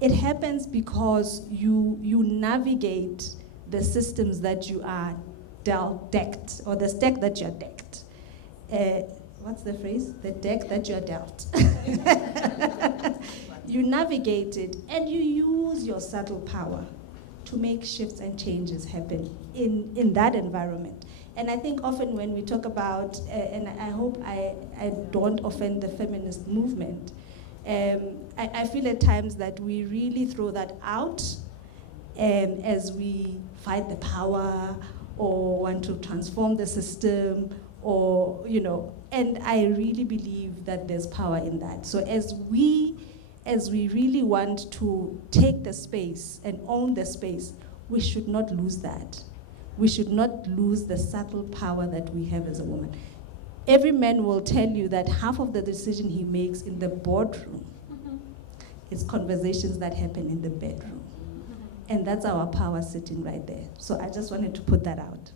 It happens because you navigate the systems that you are decked, or the stack that you're decked. What's the phrase? The deck that you're dealt. You navigate it and you use your subtle power to make shifts and changes happen in that environment. And I think often when we talk about, and I hope I don't offend the feminist movement, I feel at times that we really throw that out as we fight the power or want to transform the system, or, you know, and I really believe that there's power in that. So as we really want to take the space and own the space, we should not lose that. We should not lose the subtle power that we have as a woman. every man will tell you that half of the decision he makes in the boardroom is conversations that happen in the bedroom. And that's our power sitting right there. So I just wanted to put that out.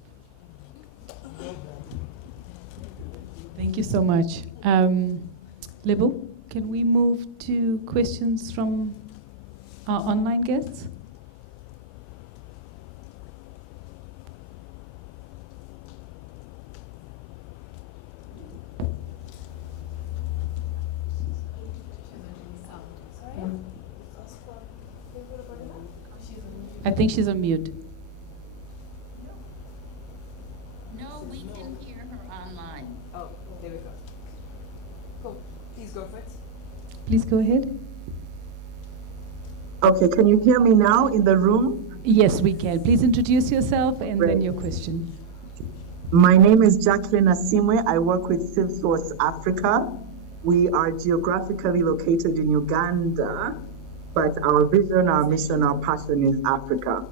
Thank you so much. Lebo, can we move to questions from our online guests? I think she's on mute. No, we can hear her online. Oh, there we go. Cool. Please go for it. Please go ahead. Okay, can you hear me now in the room? Yes, we can. Please introduce yourself and Great. then your question. My name is Jacqueline Asimwe. I work with SimSource Africa. We are geographically located in Uganda, but our vision, our mission, our passion is Africa.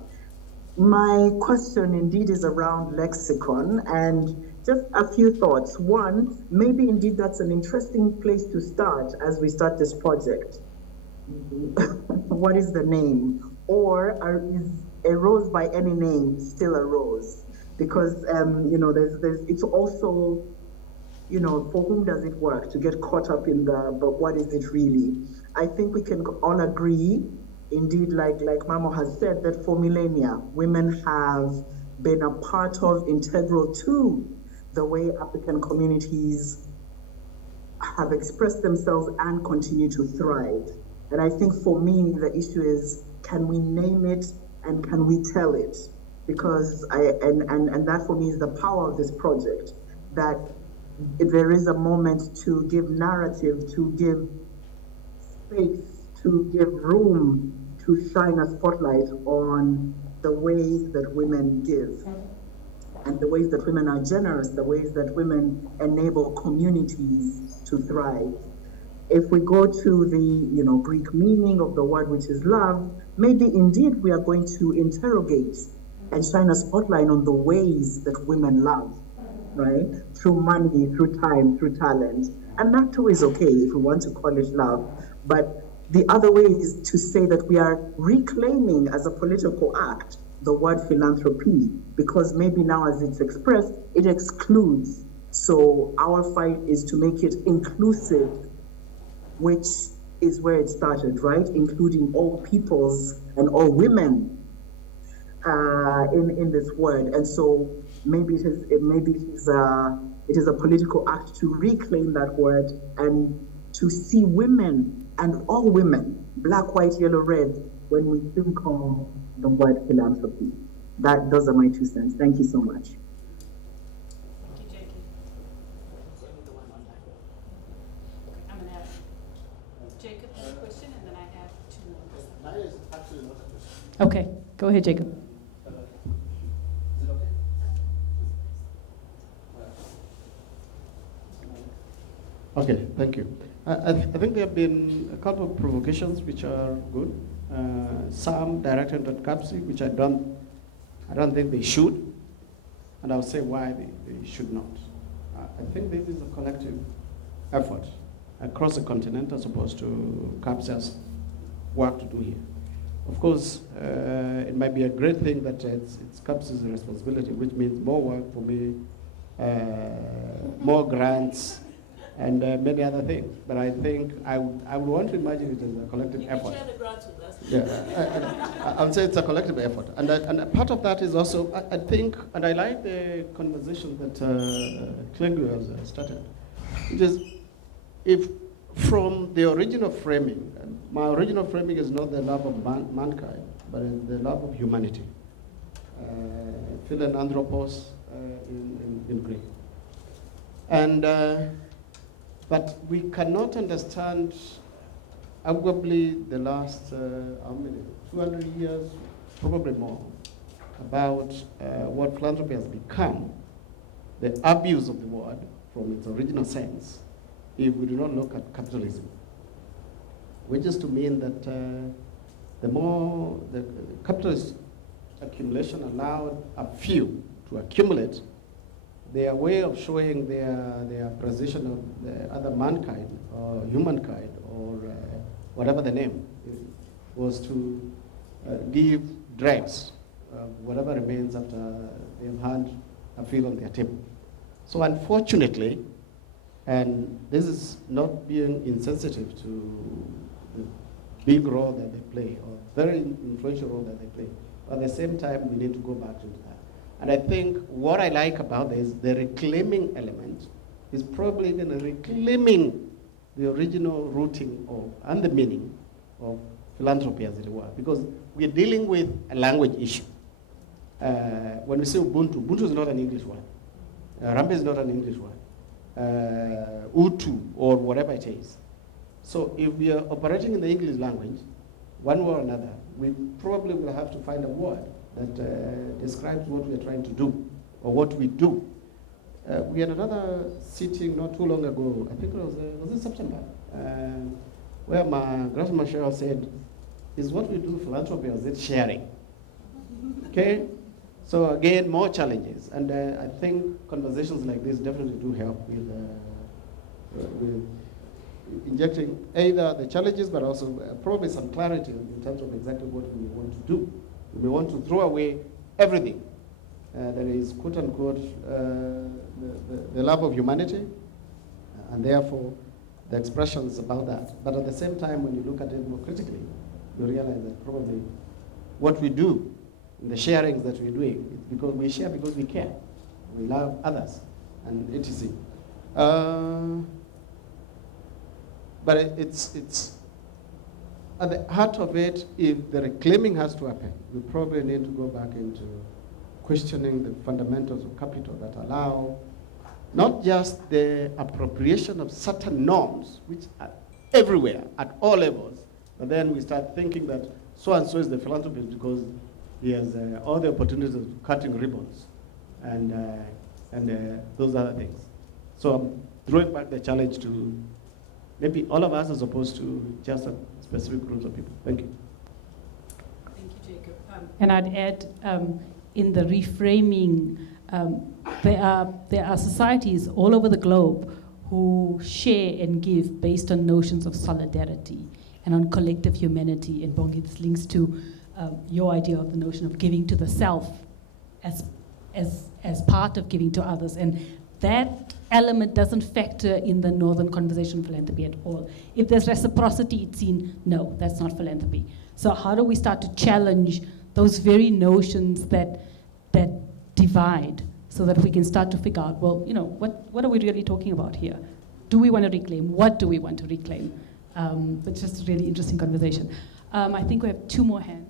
My question indeed is around lexicon, and just a few thoughts. One, maybe indeed that's an interesting place to start as we start this project. What is the name? Or is a rose by any name still a rose? Because it's also, for whom does it work to get caught up in but what is it really? I think we can all agree, indeed, like Mamo has said, that for millennia, women have been a part of, integral to the way African communities have expressed themselves and continue to thrive. And I think for me, the issue is, can we name it and can we tell it? Because and that for me is the power of this project, that there is a moment to give narrative, to give space, to give room to shine a spotlight on the ways that women give and the ways that women are generous, the ways that women enable communities to thrive. If we go to the Greek meaning of the word, which is love, maybe indeed we are going to interrogate and shine a spotlight on the ways that women love, right? Through money, through time, through talent. And that too is okay if we want to call it love. But the other way is to say that we are reclaiming as a political act the word philanthropy, because maybe now as it's expressed, it excludes. So our fight is to make it inclusive, which is where it started, right? Including all peoples and all women in this word. And so maybe it is a political act to reclaim that word and to see women and all women, black, white, yellow, red, when we think of the word philanthropy. Those are my 2 cents. Thank you so much. Thank you, Jackie. I'm going to have Jacob have a question, and then I have 2 more. Mine is actually not a question. Okay, go ahead, Jacob. Is it okay? Okay, thank you. I think there have been a couple of provocations which are good. Some directed at CAPSI, which I don't think they should, and I'll say why they should not. I think this is a collective effort across the continent as opposed to CAPSI's work to do here. Of course, it might be a great thing that it's CAPSI's responsibility, which means more work for me, more grants, and many other things. But I think I would want to imagine it as a collective effort. You can share the grants with us. Yeah, I would say it's a collective effort. And a part of that is also, I think, and I like the conversation that Klengu has started, which is, if from the original framing, and my original framing is not the love of mankind, but the love of humanity. Philanthropos in Greek. And but we cannot understand arguably the last, 200 years, probably more, about what philanthropy has become, the abuse of the word from its original sense, if we do not look at capitalism, which is to mean that the more the capitalist accumulation allowed a few to accumulate, their way of showing their appreciation of the other mankind or humankind or whatever the name was to give dregs, whatever remains after they've had a feel on their table. So unfortunately, and this is not being insensitive to the big role that they play, or very influential role that they play, but at the same time, we need to go back to that. And I think what I like about this, the reclaiming element, is probably even reclaiming the original rooting of, and the meaning of philanthropy, as it were, because we're dealing with a language issue. When we say Ubuntu, Ubuntu is not an English word. Rambe is not an English word. Utu, or whatever it is. So if we are operating in the English language, one way or another, we probably will have to find a word that describes what we are trying to do, or what we do. We had another sitting not too long ago, I think it was in September, where my grandma Cheryl said, is what we do philanthropy, or is it sharing? Okay? So again, more challenges. And I think conversations like this definitely do help with injecting either the challenges, but also probably some clarity in terms of exactly what we want to do. We want to throw away everything that is, quote unquote, the love of humanity, and therefore the expressions about that. But at the same time, when you look at it more critically, you realize that probably what we do, the sharings that we're doing, it's because we share because we care. We love others, and etc. But it's at the heart of it, if the reclaiming has to happen, we probably need to go back into questioning the fundamentals of capital that allow not just the appropriation of certain norms, which are everywhere, at all levels, but then we start thinking that so-and-so is the philanthropist because he has all the opportunities of cutting ribbons and those other things. So I'm throwing back the challenge to maybe all of us as opposed to just a specific groups of people. Thank you. Thank you, Jacob. And I'd add, in the reframing, there are societies all over the globe who share and give based on notions of solidarity and on collective humanity. And Bongi, this links to your idea of the notion of giving to the self as part of giving to others. And that element doesn't factor in the Northern conversation of philanthropy at all. If there's reciprocity, it's seen, no, that's not philanthropy. So how do we start to challenge those very notions that divide, so that we can start to figure out, well, you know, what are we really talking about here? Do we want to reclaim? What do we want to reclaim? It's just a really interesting conversation. I think we have two more hands.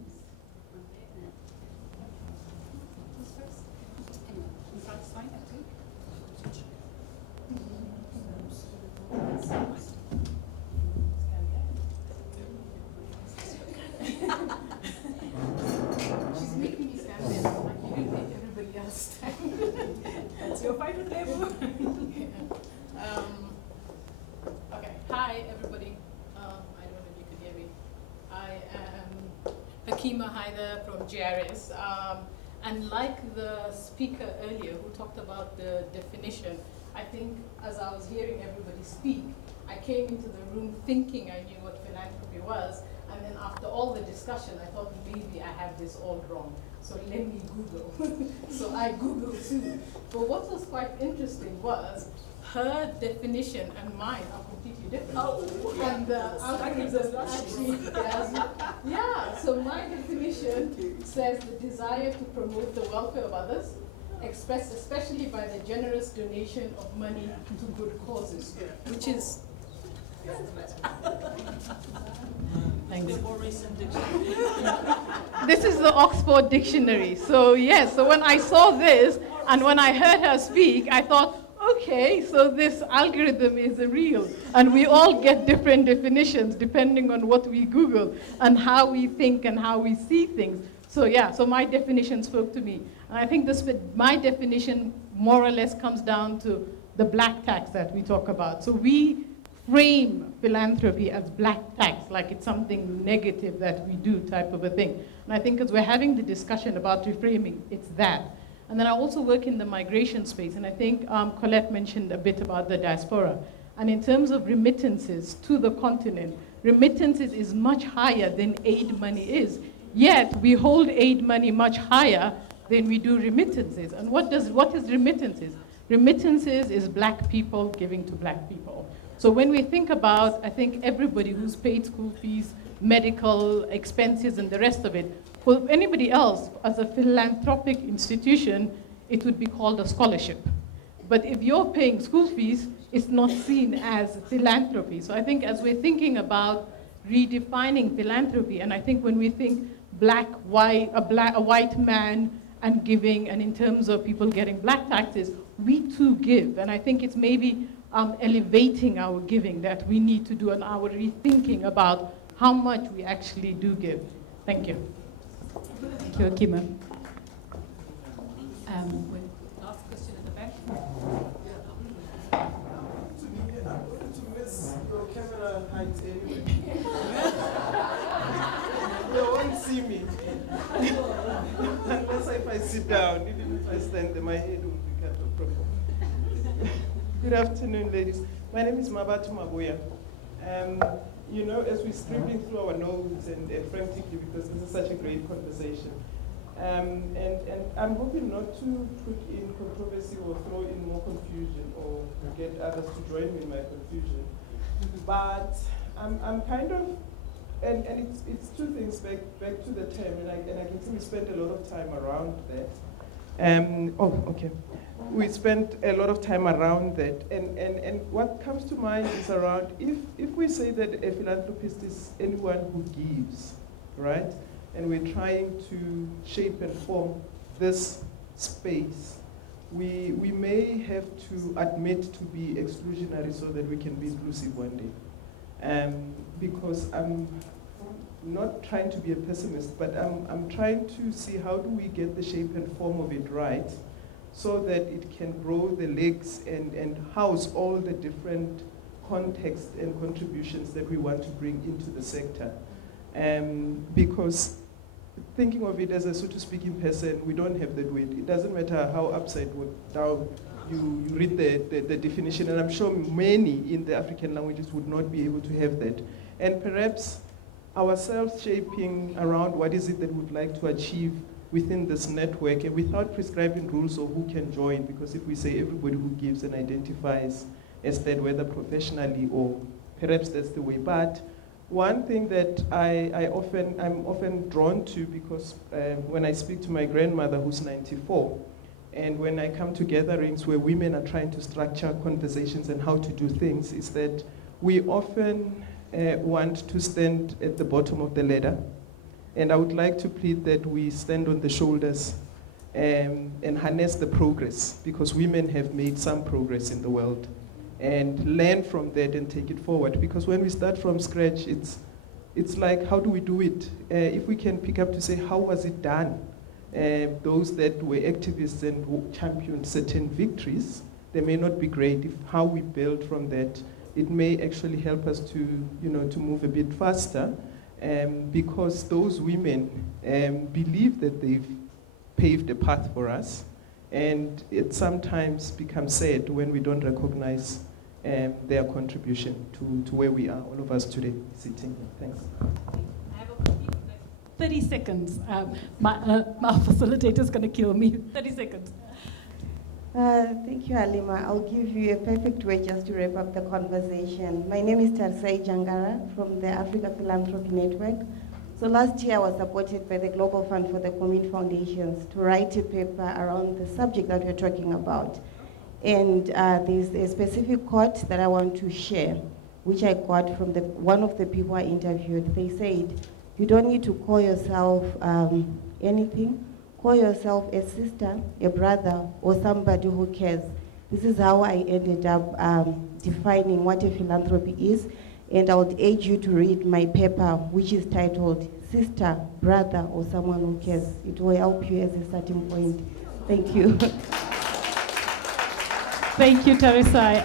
She's making me stand there, like you didn't make everybody else stand. That's your fight with labor. Okay, hi everybody. I don't know if you could hear me. I am Hakima Haider from GRS. And like the speaker earlier who talked about the definition, I think as I was hearing everybody speak, I came into the room thinking I knew what philanthropy was, and then after all the discussion, I thought maybe I have this all wrong. So let me Google. So I Googled too. But what was quite interesting was her definition and mine are completely different. Oh, yeah. And the algorithm actually, yeah. So my definition says the desire to promote the welfare of others, expressed especially by the generous donation of money to good causes, which is. Thanks. This is the Oxford Dictionary. So yes, so when I saw this and when I heard her speak, I thought, okay, so this algorithm is real. And we all get different definitions depending on what we Google and how we think and how we see things. So yeah, so my definition spoke to me. And I think my definition more or less comes down to the black tax that we talk about. So we frame philanthropy as black tax, like it's something negative that we do type of a thing. And I think as we're having the discussion about reframing, it's that. And then I also work in the migration space, and I think Colette mentioned a bit about the diaspora. And in terms of remittances to the continent, remittances is much higher than aid money is. Yet, we hold aid money much higher than we do remittances. And what is remittances? Remittances is black people giving to black people. So when we think about, I think everybody who's paid school fees, medical expenses, and the rest of it, for anybody else, as a philanthropic institution, it would be called a scholarship. But if you're paying school fees, it's not seen as philanthropy. So I think as we're thinking about redefining philanthropy, and I think when we think a white man and giving, and in terms of people getting black taxes, we too give. And I think it's maybe elevating our giving that we need to do, and our rethinking about how much we actually do give. Thank you. Thank you, Akima. Last question at the back. I'm going to miss your camera height anyway. You won't see me. Unless if I sit down, even if I stand there, my head will be cut off properly. Good afternoon, ladies. My name is Mabatu Mabuya. You know, as we're scribbling through our notes and frantically, because this is such a great conversation, and I'm hoping not to put in controversy or throw in more confusion or get others to join me in my confusion. But I'm kind of, and it's two things back to the term, and I can see we spent a lot of time around that. We spent a lot of time around that, and what comes to mind is around if we say that a philanthropist is anyone who gives, right? And we're trying to shape and form this space, we may have to admit to be exclusionary so that we can be inclusive one day. Because I'm not trying to be a pessimist, but I'm trying to see how do we get the shape and form of it right, so that it can grow the legs and house all the different contexts and contributions that we want to bring into the sector. Because thinking of it as a Sotho-speaking person, we don't have that weight. It doesn't matter how upside down you read the definition, and I'm sure many in the African languages would not be able to have that. And perhaps our self-shaping around what is it that we'd like to achieve within this network, and without prescribing rules of who can join, because if we say everybody who gives and identifies as that, whether professionally or perhaps that's the way. But one thing that I'm often drawn to, because when I speak to my grandmother who's 94, and when I come to gatherings where women are trying to structure conversations and how to do things, is that we often want to stand at the bottom of the ladder. And I would like to plead that we stand on the shoulders and harness the progress, because women have made some progress in the world, and learn from that and take it forward. Because when we start from scratch, it's like, how do we do it? If we can pick up to say, how was it done? Those that were activists and who championed certain victories, they may not be great. If how we build from that, it may actually help us to move a bit faster. Because those women believe that they've paved a path for us, and it sometimes becomes sad when we don't recognize their contribution to where we are, all of us today sitting here. Thanks. 30 seconds. My facilitator's going to kill me. 30 seconds. Thank you, Halima. I'll give you a perfect way just to wrap up the conversation. My name is Tarsai Jangara from the African Philanthropy Network. So last year I was supported by the Global Fund for the Community Foundations to write a paper around the subject that we're talking about. And there's a specific quote that I want to share, which I got from one of the people I interviewed. They said, you don't need to call yourself anything. Call yourself a sister, a brother, or somebody who cares. This is how I ended up defining what a philanthropy is. And I would urge you to read my paper, which is titled Sister, Brother, or Someone Who Cares. It will help you at a certain point. Thank you. Thank you, Tarisai.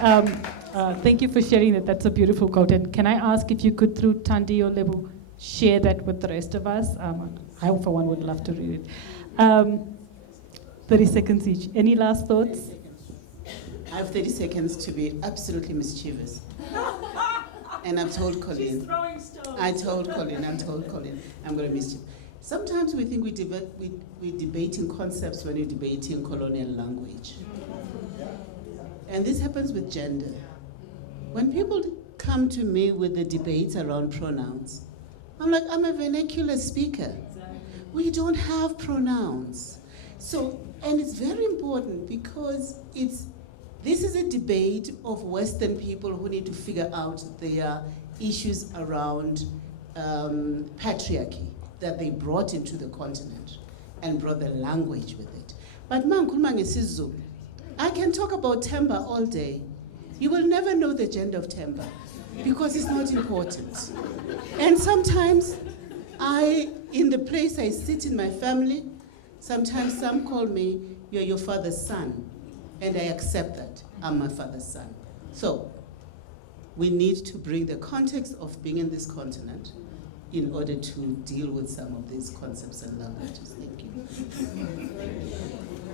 Thank you for sharing that. That's a beautiful quote. And can I ask if you could, through Tandi or Lebu, share that with the rest of us? I, for one, would love to read it. 30 seconds each. Any last thoughts? 30 seconds. I have 30 seconds to be absolutely mischievous. And I've told Colleen. She's throwing stones. I'm going to mischief. Sometimes we think we're debating concepts when we're debating colonial language. And this happens with gender. When people come to me with the debates around pronouns, I'm like, I'm a vernacular speaker. We don't have pronouns. So, and it's very important because this is a debate of Western people who need to figure out their issues around patriarchy that they brought into the continent and brought the language with it. But I can talk about timber all day. You will never know the gender of timber because it's not important. And sometimes in the place I sit in my family, sometimes some call me, you're your father's son. And I accept that. I'm my father's son. So we need to bring the context of being in this continent in order to deal with some of these concepts and languages. Thank you.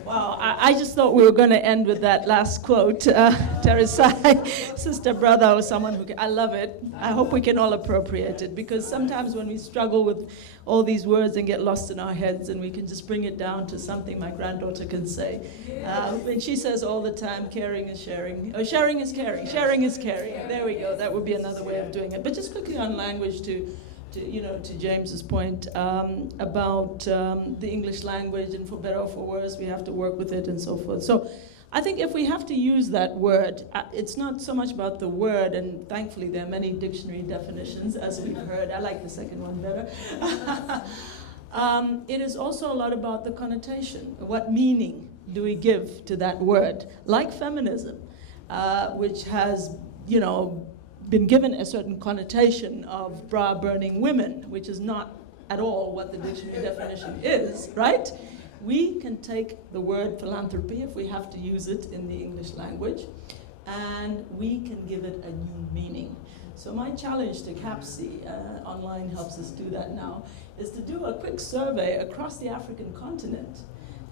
Wow, I just thought we were going to end with that last quote. Teresai, sister, brother, or someone who I love it. I hope we can all appropriate it, because sometimes when we struggle with all these words and get lost in our heads, and we can just bring it down to something my granddaughter can say. And she says all the time, caring is sharing. Or sharing is caring. Sharing is caring. There we go. That would be another way of doing it. But just quickly on language to James's point about the English language, and for better or for worse, we have to work with it and so forth. So I think if we have to use that word, it's not so much about the word, and thankfully there are many dictionary definitions, as we've heard. I like the second one better. It is also a lot about the connotation. What meaning do we give to that word? Like feminism, which has, been given a certain connotation of bra-burning women, which is not at all what the dictionary definition is, right? We can take the word philanthropy, if we have to use it in the English language, and we can give it a new meaning. So my challenge to CAPSI, online helps us do that now, is to do a quick survey across the African continent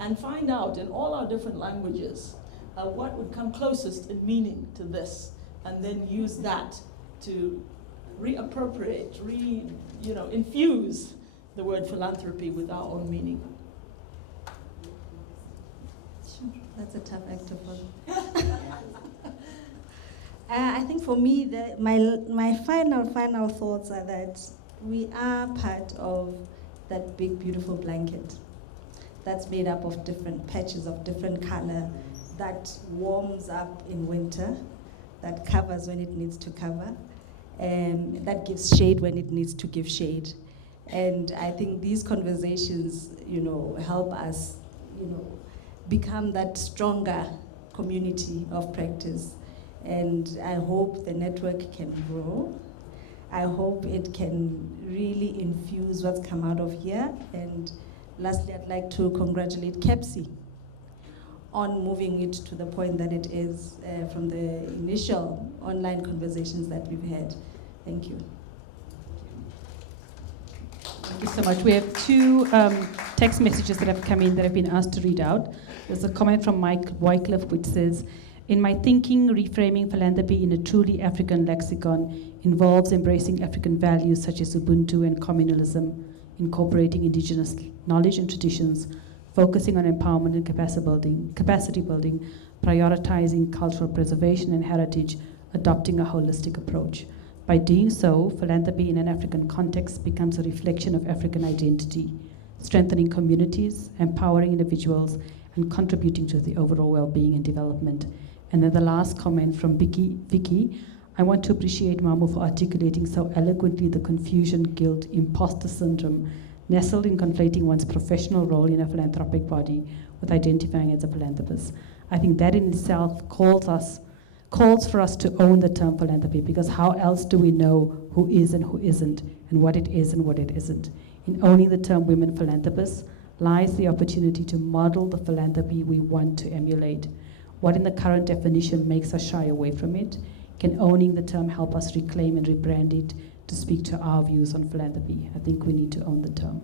and find out in all our different languages what would come closest in meaning to this, and then use that to reappropriate, infuse the word philanthropy with our own meaning. Sure, that's a tough act to follow. I think for me, my final thoughts are that we are part of that big, beautiful blanket that's made up of different patches of different color that warms up in winter, that covers when it needs to cover, and that gives shade when it needs to give shade. And I think these conversations, help us, become that stronger community of practice. And I hope the network can grow. I hope it can really infuse what's come out of here. And lastly, I'd like to congratulate CAPSI on moving it to the point that it is from the initial online conversations that we've had. Thank you. Thank you so much. We have two text messages that have come in that have been asked to read out. There's a comment from Mike Wycliffe which says, in my thinking, reframing philanthropy in a truly African lexicon involves embracing African values such as Ubuntu and communalism, incorporating indigenous knowledge and traditions, focusing on empowerment and capacity building, prioritizing cultural preservation and heritage, adopting a holistic approach. By doing so, philanthropy in an African context becomes a reflection of African identity, strengthening communities, empowering individuals, and contributing to the overall well-being and development. And then the last comment from Vicky, I want to appreciate Mamu for articulating so eloquently the confusion, guilt, imposter syndrome nestled in conflating one's professional role in a philanthropic body with identifying as a philanthropist. I think that in itself calls for us to own the term philanthropy, because how else do we know who is and who isn't, and what it is and what it isn't? In owning the term women philanthropists lies the opportunity to model the philanthropy we want to emulate. What in the current definition makes us shy away from it? Can owning the term help us reclaim and rebrand it to speak to our views on philanthropy? I think we need to own the term.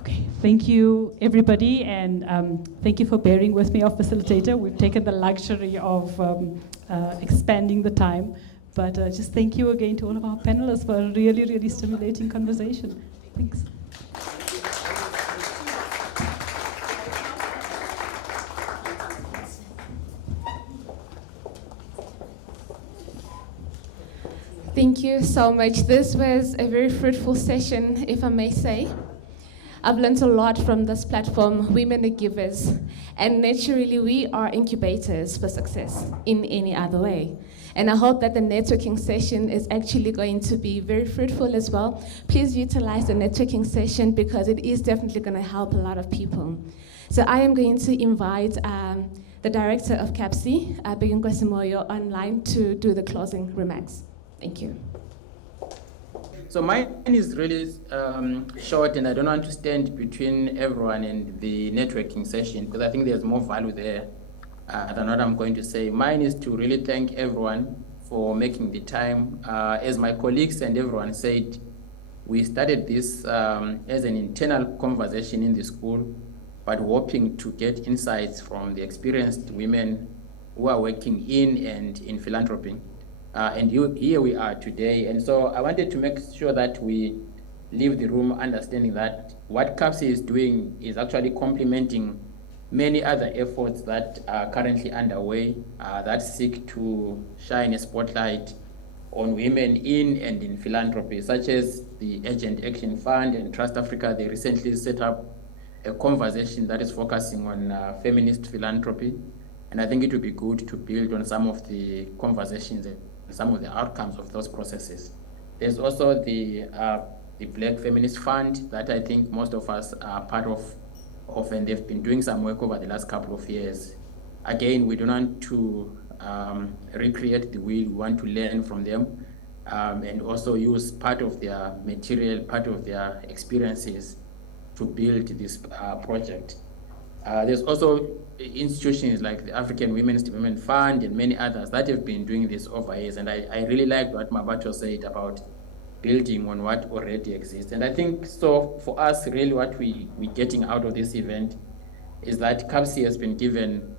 Okay. Thank you, everybody, and thank you for bearing with me, our facilitator. We've taken the luxury of expanding the time, but just thank you again to all of our panelists for a really, really stimulating conversation. Thanks. Thank you so much. This was a very fruitful session, if I may say. I've learned a lot from this platform. Women are givers, and naturally we are incubators for success in any other way. And I hope that the networking session is actually going to be very fruitful as well. Please utilize the networking session because it is definitely going to help a lot of people. So I am going to invite the director of CAPSI, Begin Kwesimoyo, online to do the closing remarks. Thank you. So mine is really short, and I don't want to stand between everyone and the networking session because I think there's more value there than what I'm going to say. Mine is to really thank everyone for making the time. As my colleagues and everyone said, we started this as an internal conversation in the school, but hoping to get insights from the experienced women who are working in and in philanthropy. And here we are today. And so I wanted to make sure that we leave the room understanding that what CAPSI is doing is actually complementing many other efforts that are currently underway that seek to shine a spotlight on women in and in philanthropy, such as the Agent Action Fund and Trust Africa. They recently set up a conversation that is focusing on feminist philanthropy. And I think it would be good to build on some of the conversations and some of the outcomes of those processes. There's also the Black Feminist Fund that I think most of us are part of, and they've been doing some work over the last couple of years. Again, we don't want to recreate the wheel, we want to learn from them and also use part of their material, part of their experiences to build this project. There's also institutions like the African Women's Development Fund and many others that have been doing this over years. And I really liked what Mabato said about building on what already exists. And I think so for us, really what we're getting out of this event is that CAPSI has been given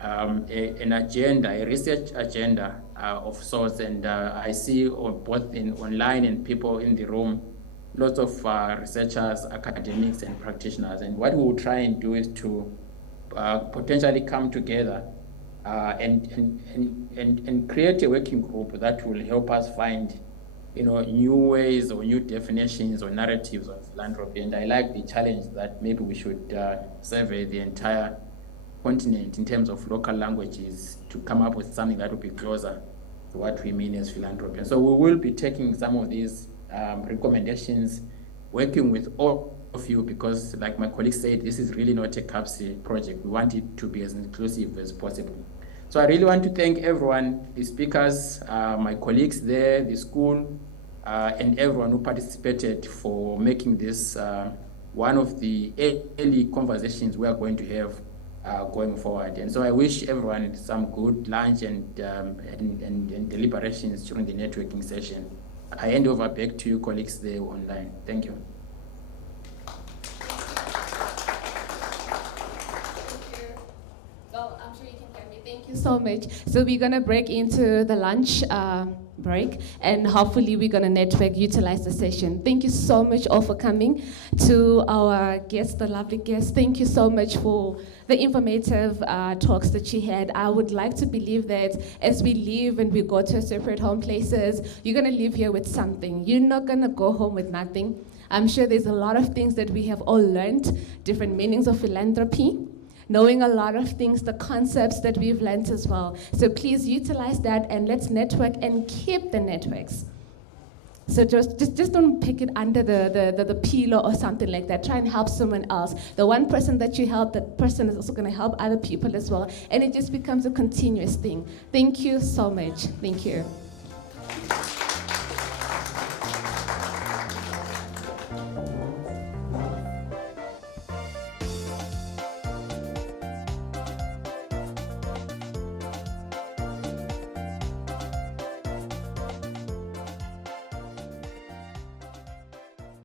an agenda, a research agenda of sorts. And I see both online and people in the room, lots of researchers, academics, and practitioners. And what we will try and do is to potentially come together and create a working group that will help us find, new ways or new definitions or narratives of philanthropy. And I like the challenge that maybe we should survey the entire continent in terms of local languages to come up with something that will be closer to what we mean as philanthropy. And so we will be taking some of these recommendations, working with all of you, because like my colleague said, this is really not a CAPSI project. We want it to be as inclusive as possible. So I really want to thank everyone, the speakers, my colleagues there, the school, and everyone who participated for making this one of the early conversations we are going to have going forward. And so I wish everyone some good lunch and deliberations during the networking session. I hand over back to you colleagues there online. Thank you. Well, I'm sure you can hear me. Thank you so much. So we're going to break into the lunch break, and hopefully we're going to network, utilize the session. Thank you so much all for coming. To our guests, the lovely guests, thank you so much for the informative talks that you had. I would like to believe that as we leave and we go to our separate home places, you're going to leave here with something. You're not going to go home with nothing. I'm sure there's a lot of things that we have all learned, different meanings of philanthropy, knowing a lot of things, the concepts that we've learned as well. So please utilize that and let's network and keep the networks. So just don't pick it under the pillow or something like that. Try and help someone else. The one person that you help, that person is also going to help other people as well. And it just becomes a continuous thing. Thank you so much. Thank you.